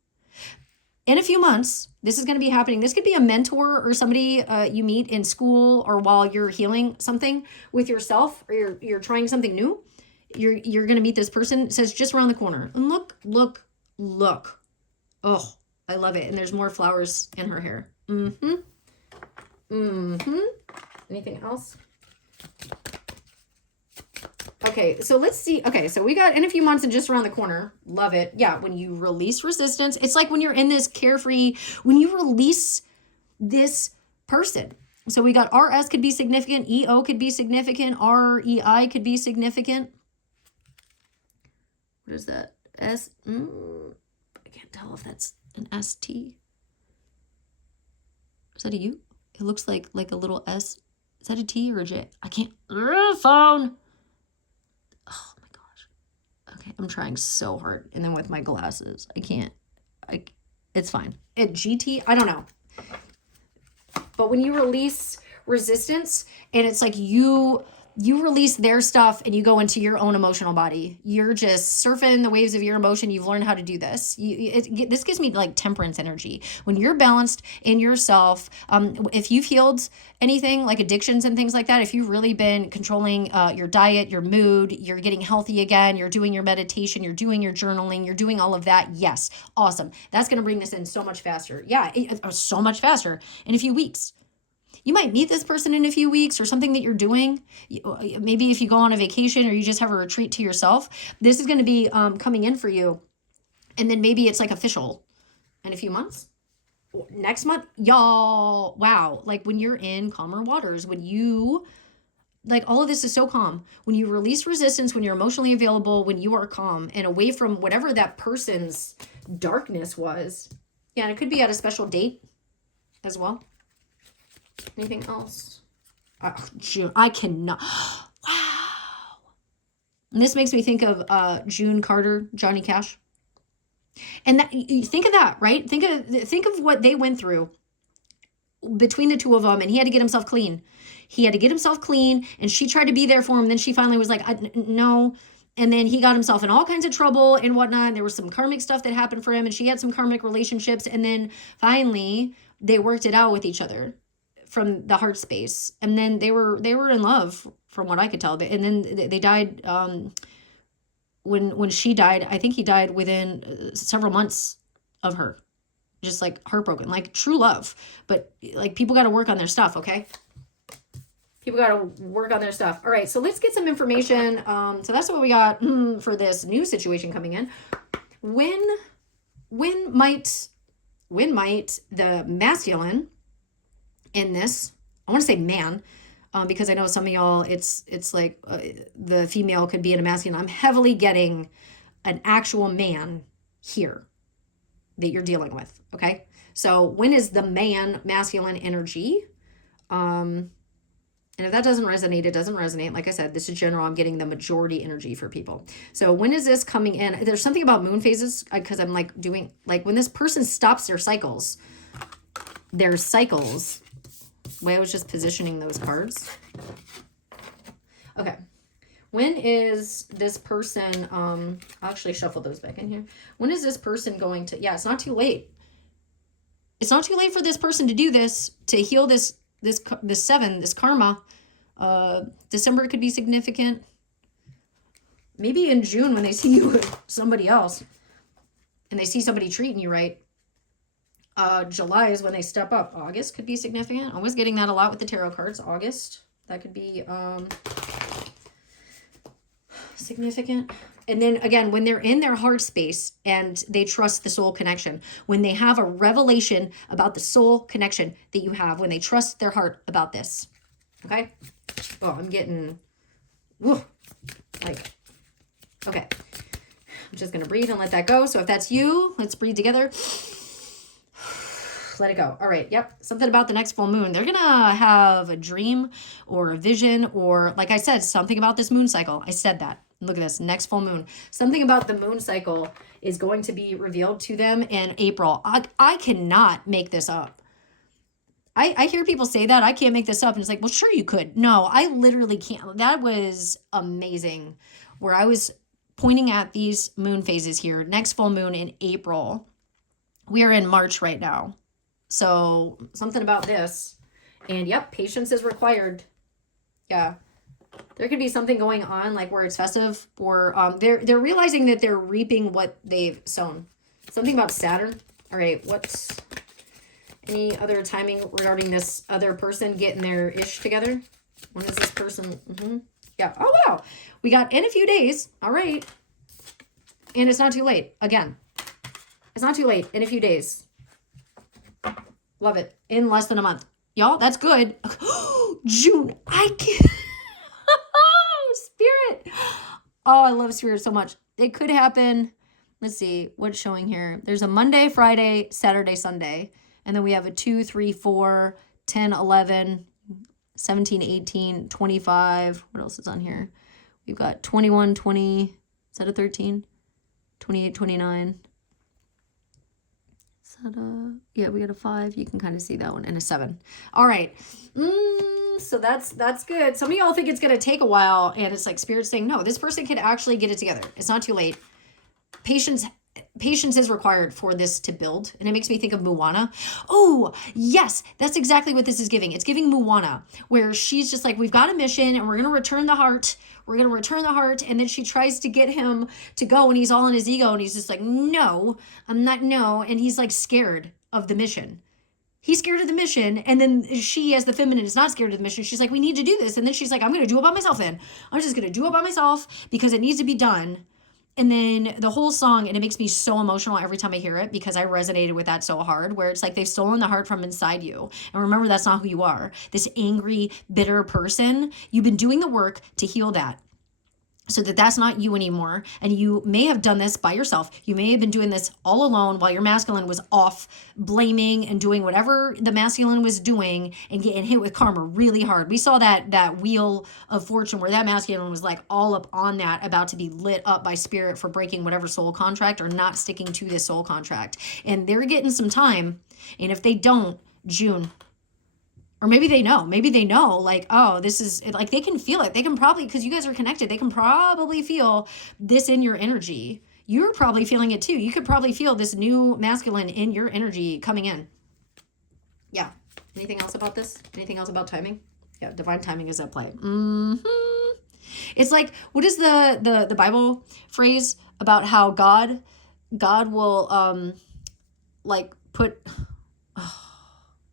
In a few months, this is going to be happening. This could be a mentor or somebody you meet in school or while you're healing something with yourself, or you're trying something new. You're going to meet this person. It says just around the corner. And look. Oh, I love it. And there's more flowers in her hair. Anything else? Okay, so let's see. Okay, so we got in a few months and just around the corner. Love it. Yeah, when you release resistance, it's like when you're in this carefree, when you release this person. So we got RS could be significant, EO could be significant, REI could be significant. What is that? S, I can't tell if that's an ST. Is that a U? It looks like a little S. Is that a T or a J? I can't. Phone. Oh my gosh. Okay, I'm trying so hard. And then with my glasses, I can't. It's fine. GT, I don't know. But when you release resistance and it's like you release their stuff and you go into your own emotional body, you're just surfing the waves of your emotion. You've learned how to do this. This gives me like temperance energy. When you're balanced in yourself, if you've healed anything like addictions and things like that, if you've really been controlling your diet, your mood, you're getting healthy again, you're doing your meditation, you're doing your journaling, you're doing all of that. Yes. Awesome. That's going to bring this in so much faster. Yeah. So much faster in a few weeks. You might meet this person in a few weeks or something that you're doing. Maybe if you go on a vacation or you just have a retreat to yourself, this is going to be coming in for you. And then maybe it's like official in a few months. Next month, y'all, wow. Like when you're in calmer waters, when you, like all of this is so calm. When you release resistance, when you're emotionally available, when you are calm and away from whatever that person's darkness was. Yeah, and it could be at a special date as well. Anything else? June. I cannot. Wow. And this makes me think of June Carter, Johnny Cash. And that, think of that, right? Think of what they went through between the two of them, and he had to get himself clean. He had to get himself clean, and she tried to be there for him. Then she finally was like, no. And then he got himself in all kinds of trouble and whatnot. And there was some karmic stuff that happened for him, and she had some karmic relationships. And then finally, they worked it out with each other from the heart space, and then they were in love from what I could tell. And then they died when she died. I think he died within several months of her, just like heartbroken, like true love. But like people got to work on their stuff. Okay, people got to work on their stuff. All right, so let's get some information. So that's what we got for this new situation coming in. When might the masculine in this, I want to say man, because I know some of y'all, it's like the female could be in a masculine. I'm heavily getting an actual man here that you're dealing with. Okay. So when is the man masculine energy? And if that doesn't resonate, it doesn't resonate. Like I said, this is general. I'm getting the majority energy for people. So when is this coming in? There's something about moon phases, because I'm like doing, like when this person stops their cycles, I was just positioning those cards. Okay. When is this person, I'll actually shuffle those back in here. When is this person going to, yeah, it's not too late. It's not too late for this person to do this, to heal this karma. December could be significant. Maybe in June when they see you with somebody else and they see somebody treating you right. July is when they step up. August could be significant. I was getting that a lot with the tarot cards. August, that could be significant. And then again, when they're in their heart space and they trust the soul connection, when they have a revelation about the soul connection that you have, when they trust their heart about this. Okay? Oh, I'm getting, like, okay. I'm just going to breathe and let that go. So if that's you, let's breathe together. Let it go. All right. Yep. Something about the next full moon. They're going to have a dream or a vision, or like I said, something about this moon cycle. I said that. Look at this. Next full moon. Something about the moon cycle is going to be revealed to them in April. I cannot make this up. I hear people say that. I can't make this up. And it's like, well, sure you could. No, I literally can't. That was amazing. Where I was pointing at these moon phases here. Next full moon in April. We are in March right now. So something about this. And yep, patience is required. Yeah. There could be something going on like where it's festive, or they're realizing that they're reaping what they've sown. Something about Saturn. All right, what's any other timing regarding this other person getting their ish together? When is this person? Yeah. Oh, wow. We got in a few days. All right. And it's not too late. Again, it's not too late. In a few days. Love it. In less than a month. Y'all, that's good. June. I can't. Spirit. Oh, I love Spirit so much. It could happen let's see what's showing here. There's a Monday, Friday, Saturday, Sunday. And then we have a 2, 3, 4, 10, 11, 17, 18, 25. What else is on here? We've got 21, 20. Is that a 13? 28, 29. Is that a, yeah, we got a 5. You can kind of see that one. And a 7. All right. So that's good. Some of y'all think it's going to take a while, and it's like Spirit saying, no, this person can actually get it together. It's not too late. Patience is required for this to build. And it makes me think of Moana. Oh, yes, that's exactly what this is giving. It's giving Moana, where she's just like, we've got a mission and we're going to return the heart. We're going to return the heart. And then she tries to get him to go, and he's all in his ego, and he's just like, no, I'm not, no. And he's like scared of the mission. He's scared of the mission. And then she, as the feminine, is not scared of the mission. She's like, we need to do this. And then she's like, I'm going to do it by myself then. I'm just going to do it by myself because it needs to be done. And then the whole song, and it makes me so emotional every time I hear it because I resonated with that so hard, where it's like they've stolen the heart from inside you. And remember, that's not who you are. This angry, bitter person, you've been doing the work to heal that, so that that's not you anymore. And you may have done this by yourself. You may have been doing this all alone while your masculine was off blaming and doing whatever the masculine was doing and getting hit with karma really hard. We saw that wheel of fortune where that masculine was like all up on that, about to be lit up by Spirit for breaking whatever soul contract or not sticking to this soul contract. And they're getting some time. And if they don't, June. Or maybe they know, like, oh, this is, like, they can feel it. They can probably, because you guys are connected, they can probably feel this in your energy. You're probably feeling it too. You could probably feel this new masculine in your energy coming in. Yeah. Anything else about this? Anything else about timing? Yeah, divine timing is at play. It's like, what is the Bible phrase about how God will, like, put...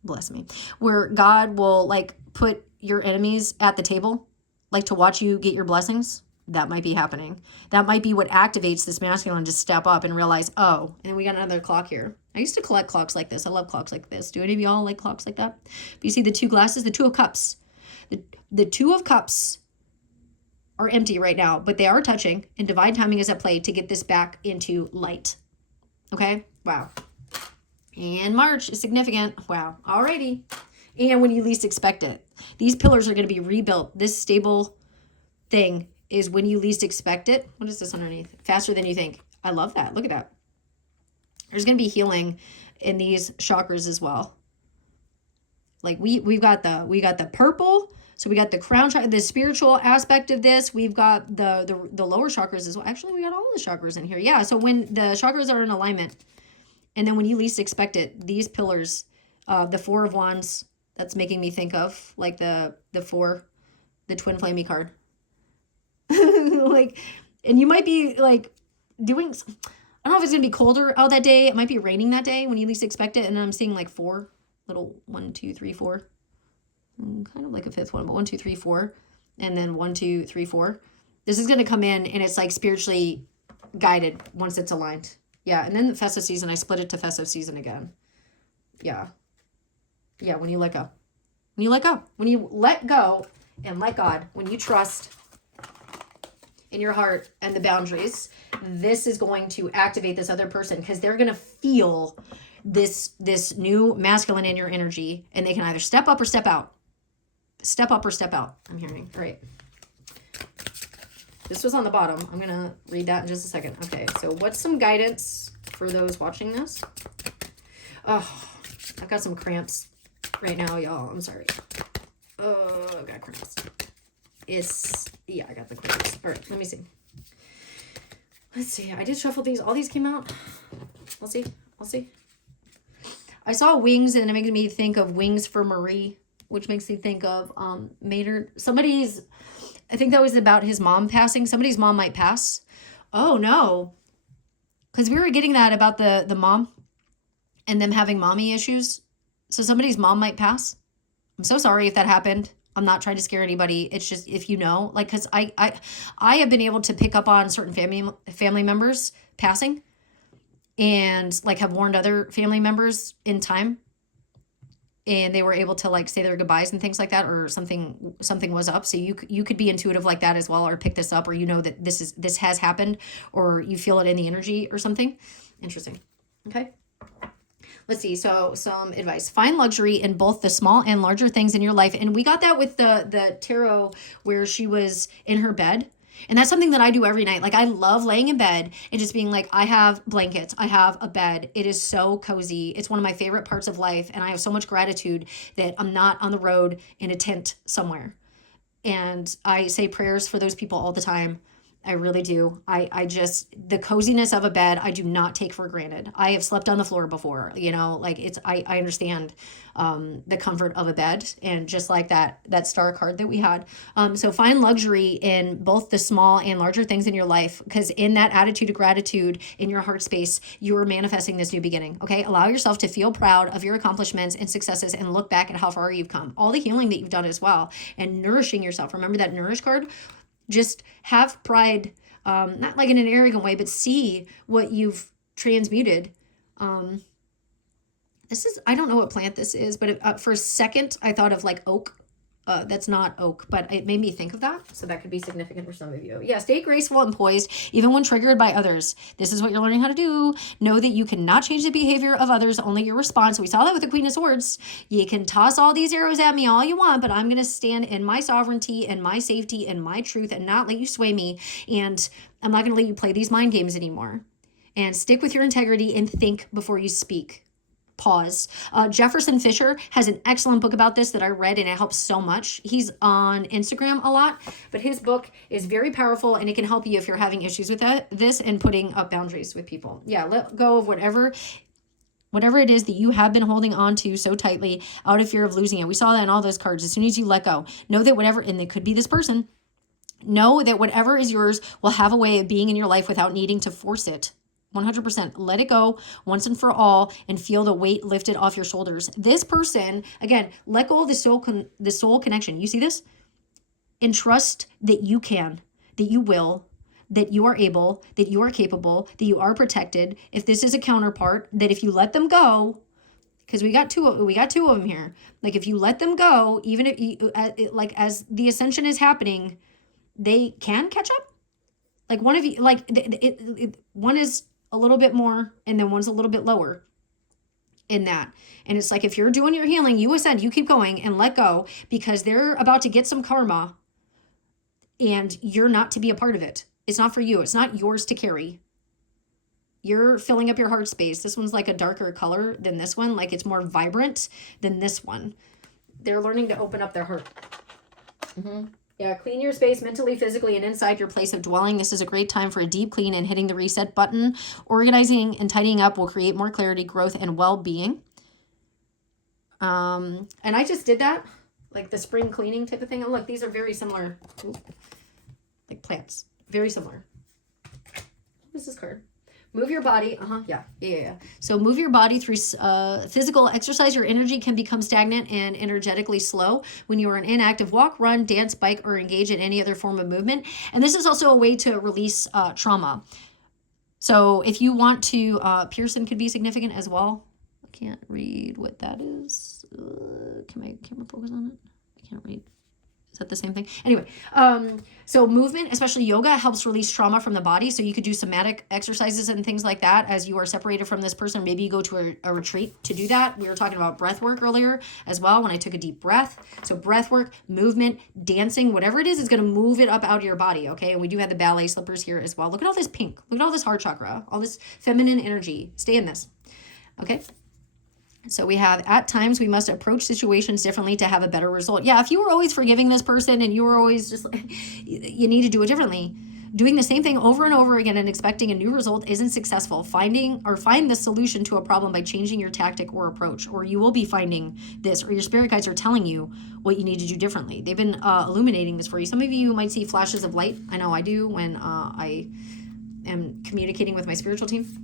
bless me, where God will like put your enemies at the table, like to watch you get your blessings. That might be happening. That might be what activates this masculine to step up and realize, oh, and then we got another clock here. I used to collect clocks like this. I love clocks like this. Do any of y'all like clocks like that? But you see the 2 glasses, the 2 of cups. The 2 of cups are empty right now, but they are touching, and divine timing is at play to get this back into light. Okay? Wow. And March is significant. Wow. Alrighty. And when you least expect it. These pillars are going to be rebuilt. This stable thing is when you least expect it. What is this underneath? Faster than you think. I love that. Look at that. There's going to be healing in these chakras as well. Like we've got the purple. So we got the crown chakra, the spiritual aspect of this. We've got the lower chakras as well. Actually, we got all the chakras in here. Yeah. So when the chakras are in alignment, and then when you least expect it, these pillars, the 4 of Wands, that's making me think of like the twin flamey card. Like, and you might be like doing, I don't know if it's going to be colder out that day. It might be raining that day when you least expect it. And I'm seeing like 4 little 1, 2, 3, 4. Kind of like a 5th one, but 1, 2, 3, 4. And then 1, 2, 3, 4. This is going to come in and it's like spiritually guided once it's aligned. Yeah, and then the festive season, I split it to festive season again. Yeah. Yeah, when you let go. When you let go. When you let go and let God, when you trust in your heart and the boundaries, this is going to activate this other person because they're going to feel this new masculine in your energy, and they can either step up or step out. Step up or step out, I'm hearing. All right. This was on the bottom. I'm going to read that in just a second. Okay, so what's some guidance for those watching this? Oh, I've got some cramps right now, y'all. I'm sorry. Oh, I've got cramps. Yeah, I got the cramps. All right, let me see. Let's see. I did shuffle these. All these came out. We'll see. I saw wings, and it makes me think of Wings for Marie, which makes me think of Maynard. I think that was about his mom passing. Somebody's mom might pass. Oh, no. Because we were getting that about the mom and them having mommy issues. So somebody's mom might pass. I'm so sorry if that happened. I'm not trying to scare anybody. It's just if you know. Like, because I have been able to pick up on certain family members passing and, like, have warned other family members in time. and they were able to like say their goodbyes and things like that, or something was up. So you could be intuitive like that as well, or pick this up, or you know that this has happened, or you feel it in the energy or something. Interesting. Okay. Let's see. So some advice. Find luxury in both the small and larger things in your life. And we got that with the tarot where she was in her bed. And that's something that I do every night. Like, I love laying in bed and just being like, I have blankets, I have a bed. It is so cozy. It's one of my favorite parts of life. And I have so much gratitude that I'm not on the road in a tent somewhere. And I say prayers for those people all the time. I really do. I just, the coziness of a bed, I do not take for granted. I have slept on the floor before, like I understand the comfort of a bed, and just like that star card that we had. So find luxury in both the small and larger things in your life, because in that attitude of gratitude in your heart space, you're manifesting this new beginning. Okay. Allow yourself to feel proud of your accomplishments and successes, and look back at how far you've come, all the healing that you've done as well, and nourishing yourself. Remember that nourish card. Just have pride, not like in an arrogant way, but see what you've transmuted. I don't know what plant this is, but for a second I thought of like oak. That's not oak, but it made me think of that. So that could be significant for some of you. Yeah, stay graceful and poised, even when triggered by others. This is what you're learning how to do. Know that you cannot change the behavior of others, only your response. We saw that with the Queen of Swords. You can toss all these arrows at me all you want, but I'm going to stand in my sovereignty and my safety and my truth and not let you sway me. And I'm not going to let you play these mind games anymore. And stick with your integrity and think before you speak. Pause. Jefferson Fisher has an excellent book about this that I read, and it helps so much. He's on Instagram a lot, but his book is very powerful, and it can help you if you're having issues with this and putting up boundaries with people. Yeah, let go of whatever it is that you have been holding on to so tightly out of fear of losing it. We saw that in all those cards. As soon as you let go, know that whatever, and it could be this person, know that whatever is yours will have a way of being in your life without needing to force it. 100%. Let it go once and for all, and feel the weight lifted off your shoulders. This person, again, let go of the soul connection. You see this? And trust that you can, that you will, that you are able, that you are capable, that you are protected. If this is a counterpart, that if you let them go, because we got two of them here. Like, if you let them go, even if you, as the ascension is happening, they can catch up. Like, one of you, like one is a little bit more, and then one's a little bit lower in that. And it's like, if you're doing your healing, you ascend, you keep going and let go, because they're about to get some karma, and you're not to be a part of it. It's not for you. It's not yours to carry. You're filling up your heart space. This one's like a darker color than this one. Like, it's more vibrant than this one. They're learning to open up their heart. Yeah, clean your space mentally, physically, and inside your place of dwelling. This is a great time for a deep clean and hitting the reset button. Organizing and tidying up will create more clarity, growth, and well-being. And I just did that, like the spring cleaning type of thing. Oh, look, these are very similar. Ooh, like plants. Very similar. What is this card? Move your body. Yeah. So move your body through physical exercise. Your energy can become stagnant and energetically slow when you are an inactive walk, run, dance, bike, or engage in any other form of movement. And this is also a way to release trauma. So if you want to, Pearson could be significant as well. I can't read what that is. Can my camera focus on it? I can't read. Is that the same thing? Anyway, so movement, especially yoga, helps release trauma from the body. So you could do somatic exercises and things like that as you are separated from this person. Maybe you go to a retreat to do that. We were talking about breath work earlier as well when I took a deep breath. So breath work, movement, dancing, whatever it is going to move it up out of your body, okay? And we do have the ballet slippers here as well. Look at all this pink. Look at all this heart chakra, all this feminine energy. Stay in this, okay? So we have, at times, we must approach situations differently to have a better result. Yeah, if you were always forgiving this person and you were always just, you need to do it differently. Doing the same thing over and over again and expecting a new result isn't successful. Find the solution to a problem by changing your tactic or approach, or you will be finding this, or your spirit guides are telling you what you need to do differently. They've been illuminating this for you. Some of you might see flashes of light. I know I do when I am communicating with my spiritual team.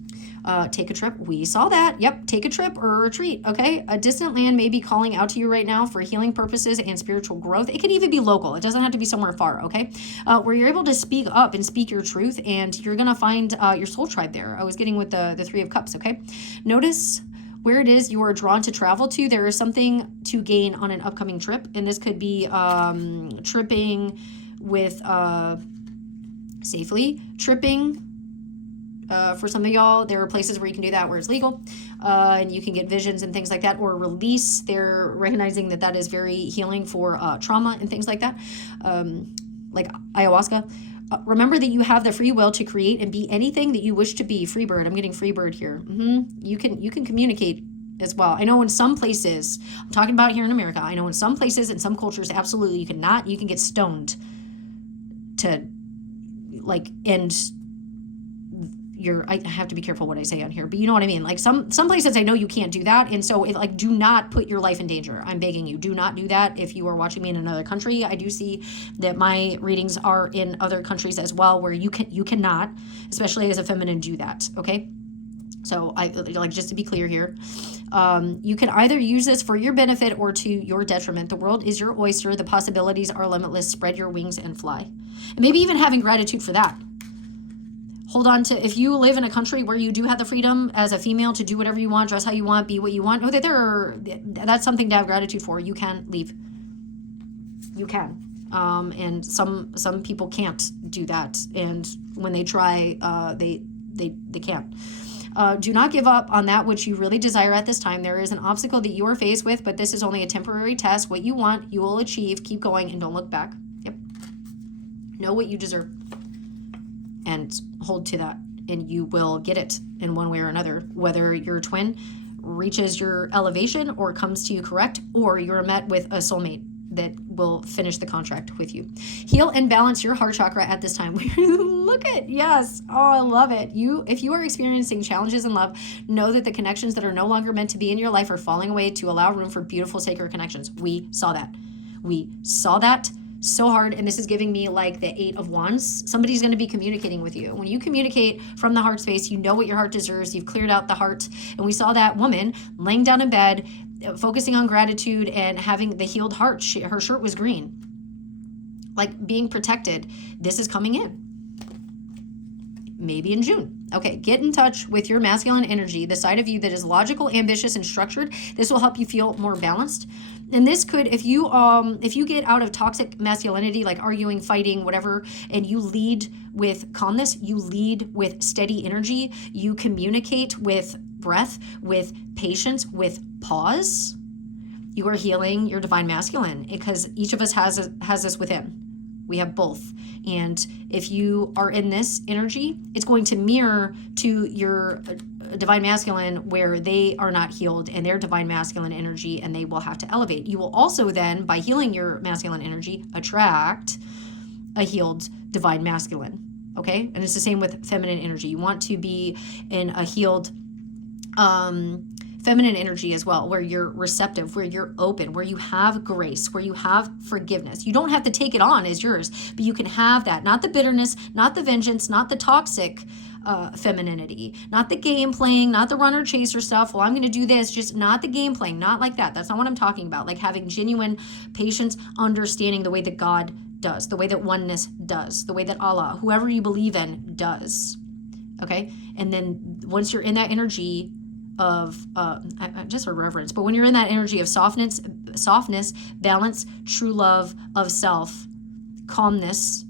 Take a trip. We saw that. Yep. Take a trip or a retreat. Okay. A distant land may be calling out to you right now for healing purposes and spiritual growth. It can even be local. It doesn't have to be somewhere far. Okay. Where you're able to speak up and speak your truth, and you're going to find your soul tribe there. I was getting with the 3 of Cups. Okay. Notice where it is you are drawn to travel to, there is something to gain on an upcoming trip. And this could be tripping with safely, tripping. For some of y'all, there are places where you can do that where it's legal, and you can get visions and things like that, or release. They're recognizing that that is very healing for trauma and things like that, like ayahuasca. Remember that you have the free will to create and be anything that you wish to be. Free bird. I'm getting free bird here. You can communicate as well. I know in some places, I'm talking about here in America, I know in some places and some cultures, absolutely you can get stoned to like end I have to be careful what I say on here, but you know what I mean? Like some places I know you can't do that. And so do not put your life in danger. I'm begging you, do not do that. If you are watching me in another country, I do see that my readings are in other countries as well, where you cannot, especially as a feminine, do that. Okay. So I like, just to be clear here, you can either use this for your benefit or to your detriment. The world is your oyster. The possibilities are limitless. Spread your wings and fly. And maybe even having gratitude for that. Hold on to, if you live in a country where you do have the freedom as a female to do whatever you want, dress how you want, be what you want, know that that's something to have gratitude for. You can leave. You can. And some people can't do that. And when they try, they can't. Do not give up on that which you really desire at this time. There is an obstacle that you are faced with, but this is only a temporary test. What you want, you will achieve. Keep going and don't look back. Yep. Know what you deserve. And hold to that, and you will get it in one way or another, whether your twin reaches your elevation or comes to you correct, or you're met with a soulmate that will finish the contract with you. Heal and balance your heart chakra at this time. Look at, yes. Oh, I love it. If you are experiencing challenges in love, know that the connections that are no longer meant to be in your life are falling away to allow room for beautiful, sacred connections. We saw that so hard, and this is giving me like the 8 of Wands. Somebody's going to be communicating with you. When you communicate from the heart space, you know what your heart deserves. You've cleared out the heart, and we saw that woman laying down in bed, focusing on gratitude and having the healed heart. Her shirt was green, like being protected. This is coming in. Maybe in June. Okay, get in touch with your masculine energy, the side of you that is logical, ambitious, and structured. This will help you feel more balanced. And this could, if you get out of toxic masculinity, like arguing, fighting, whatever, and you lead with calmness, you lead with steady energy, you communicate with breath, with patience, with pause, you are healing your divine masculine, because each of us has this within. We have both. And if you are in this energy, it's going to mirror to your divine masculine, where they are not healed in their divine masculine energy, and they will have to elevate. You will also then, by healing your masculine energy, attract a healed divine masculine. Okay? And it's the same with feminine energy. You want to be in a healed feminine energy as well, where you're receptive, where you're open, where you have grace, where you have forgiveness. You don't have to take it on as yours, but you can have that. Not the bitterness, not the vengeance, not the toxic femininity, not the game playing, not the runner chaser stuff. Well, I'm going to do this, just not the game playing, not like that. That's not what I'm talking about. Like having genuine patience, understanding the way that God does, the way that oneness does, the way that Allah, whoever you believe in, does. Okay? And then once you're in that energy of just a reverence, but when you're in that energy of softness, balance, true love of self, calmness,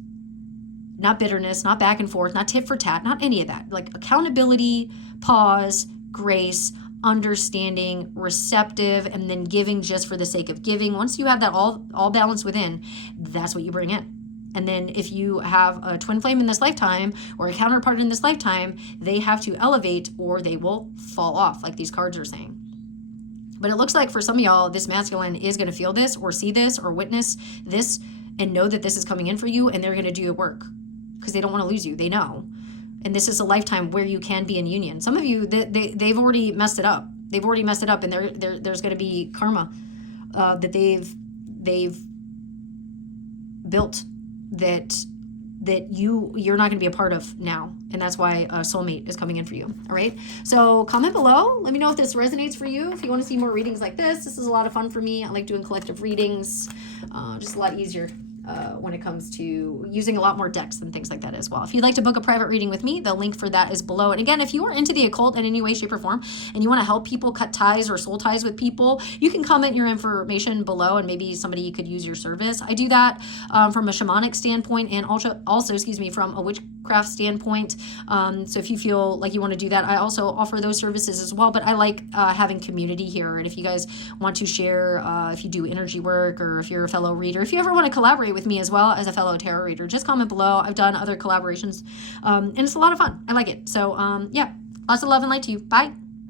not bitterness, not back and forth, not tit for tat, not any of that. Like accountability, pause, grace, understanding, receptive, and then giving just for the sake of giving. Once you have that all balanced within, that's what you bring in. And then if you have a twin flame in this lifetime or a counterpart in this lifetime, they have to elevate or they will fall off, like these cards are saying. But it looks like for some of y'all, this masculine is going to feel this or see this or witness this and know that this is coming in for you, and they're going to do the work because they don't want to lose you. They know. And this is a lifetime where you can be in union. Some of you, they've already messed it up. They've already messed it up, and there's going to be karma that they've built that you're not going to be a part of now. And that's why a soulmate is coming in for you. All right. So comment below. Let me know if this resonates for you. If you want to see more readings like this is a lot of fun for me. I like doing collective readings. Just a lot easier. when it comes to using a lot more decks and things like that as well. If you'd like to book a private reading with me, the link for that is below. And again, if you are into the occult in any way, shape, or form, and you want to help people cut ties or soul ties with people, you can comment your information below, and maybe somebody could use your service. I do that from a shamanic standpoint, and also, excuse me, from a witchcraft standpoint. So if you feel like you want to do that, I also offer those services as well. But I like having community here, and if you guys want to share, if you do energy work, or if you're a fellow reader, if you ever want to collaborate with me as well as a fellow tarot reader, just comment below. I've done other collaborations, and it's a lot of fun. I like it. So yeah, lots of love and light to you. Bye.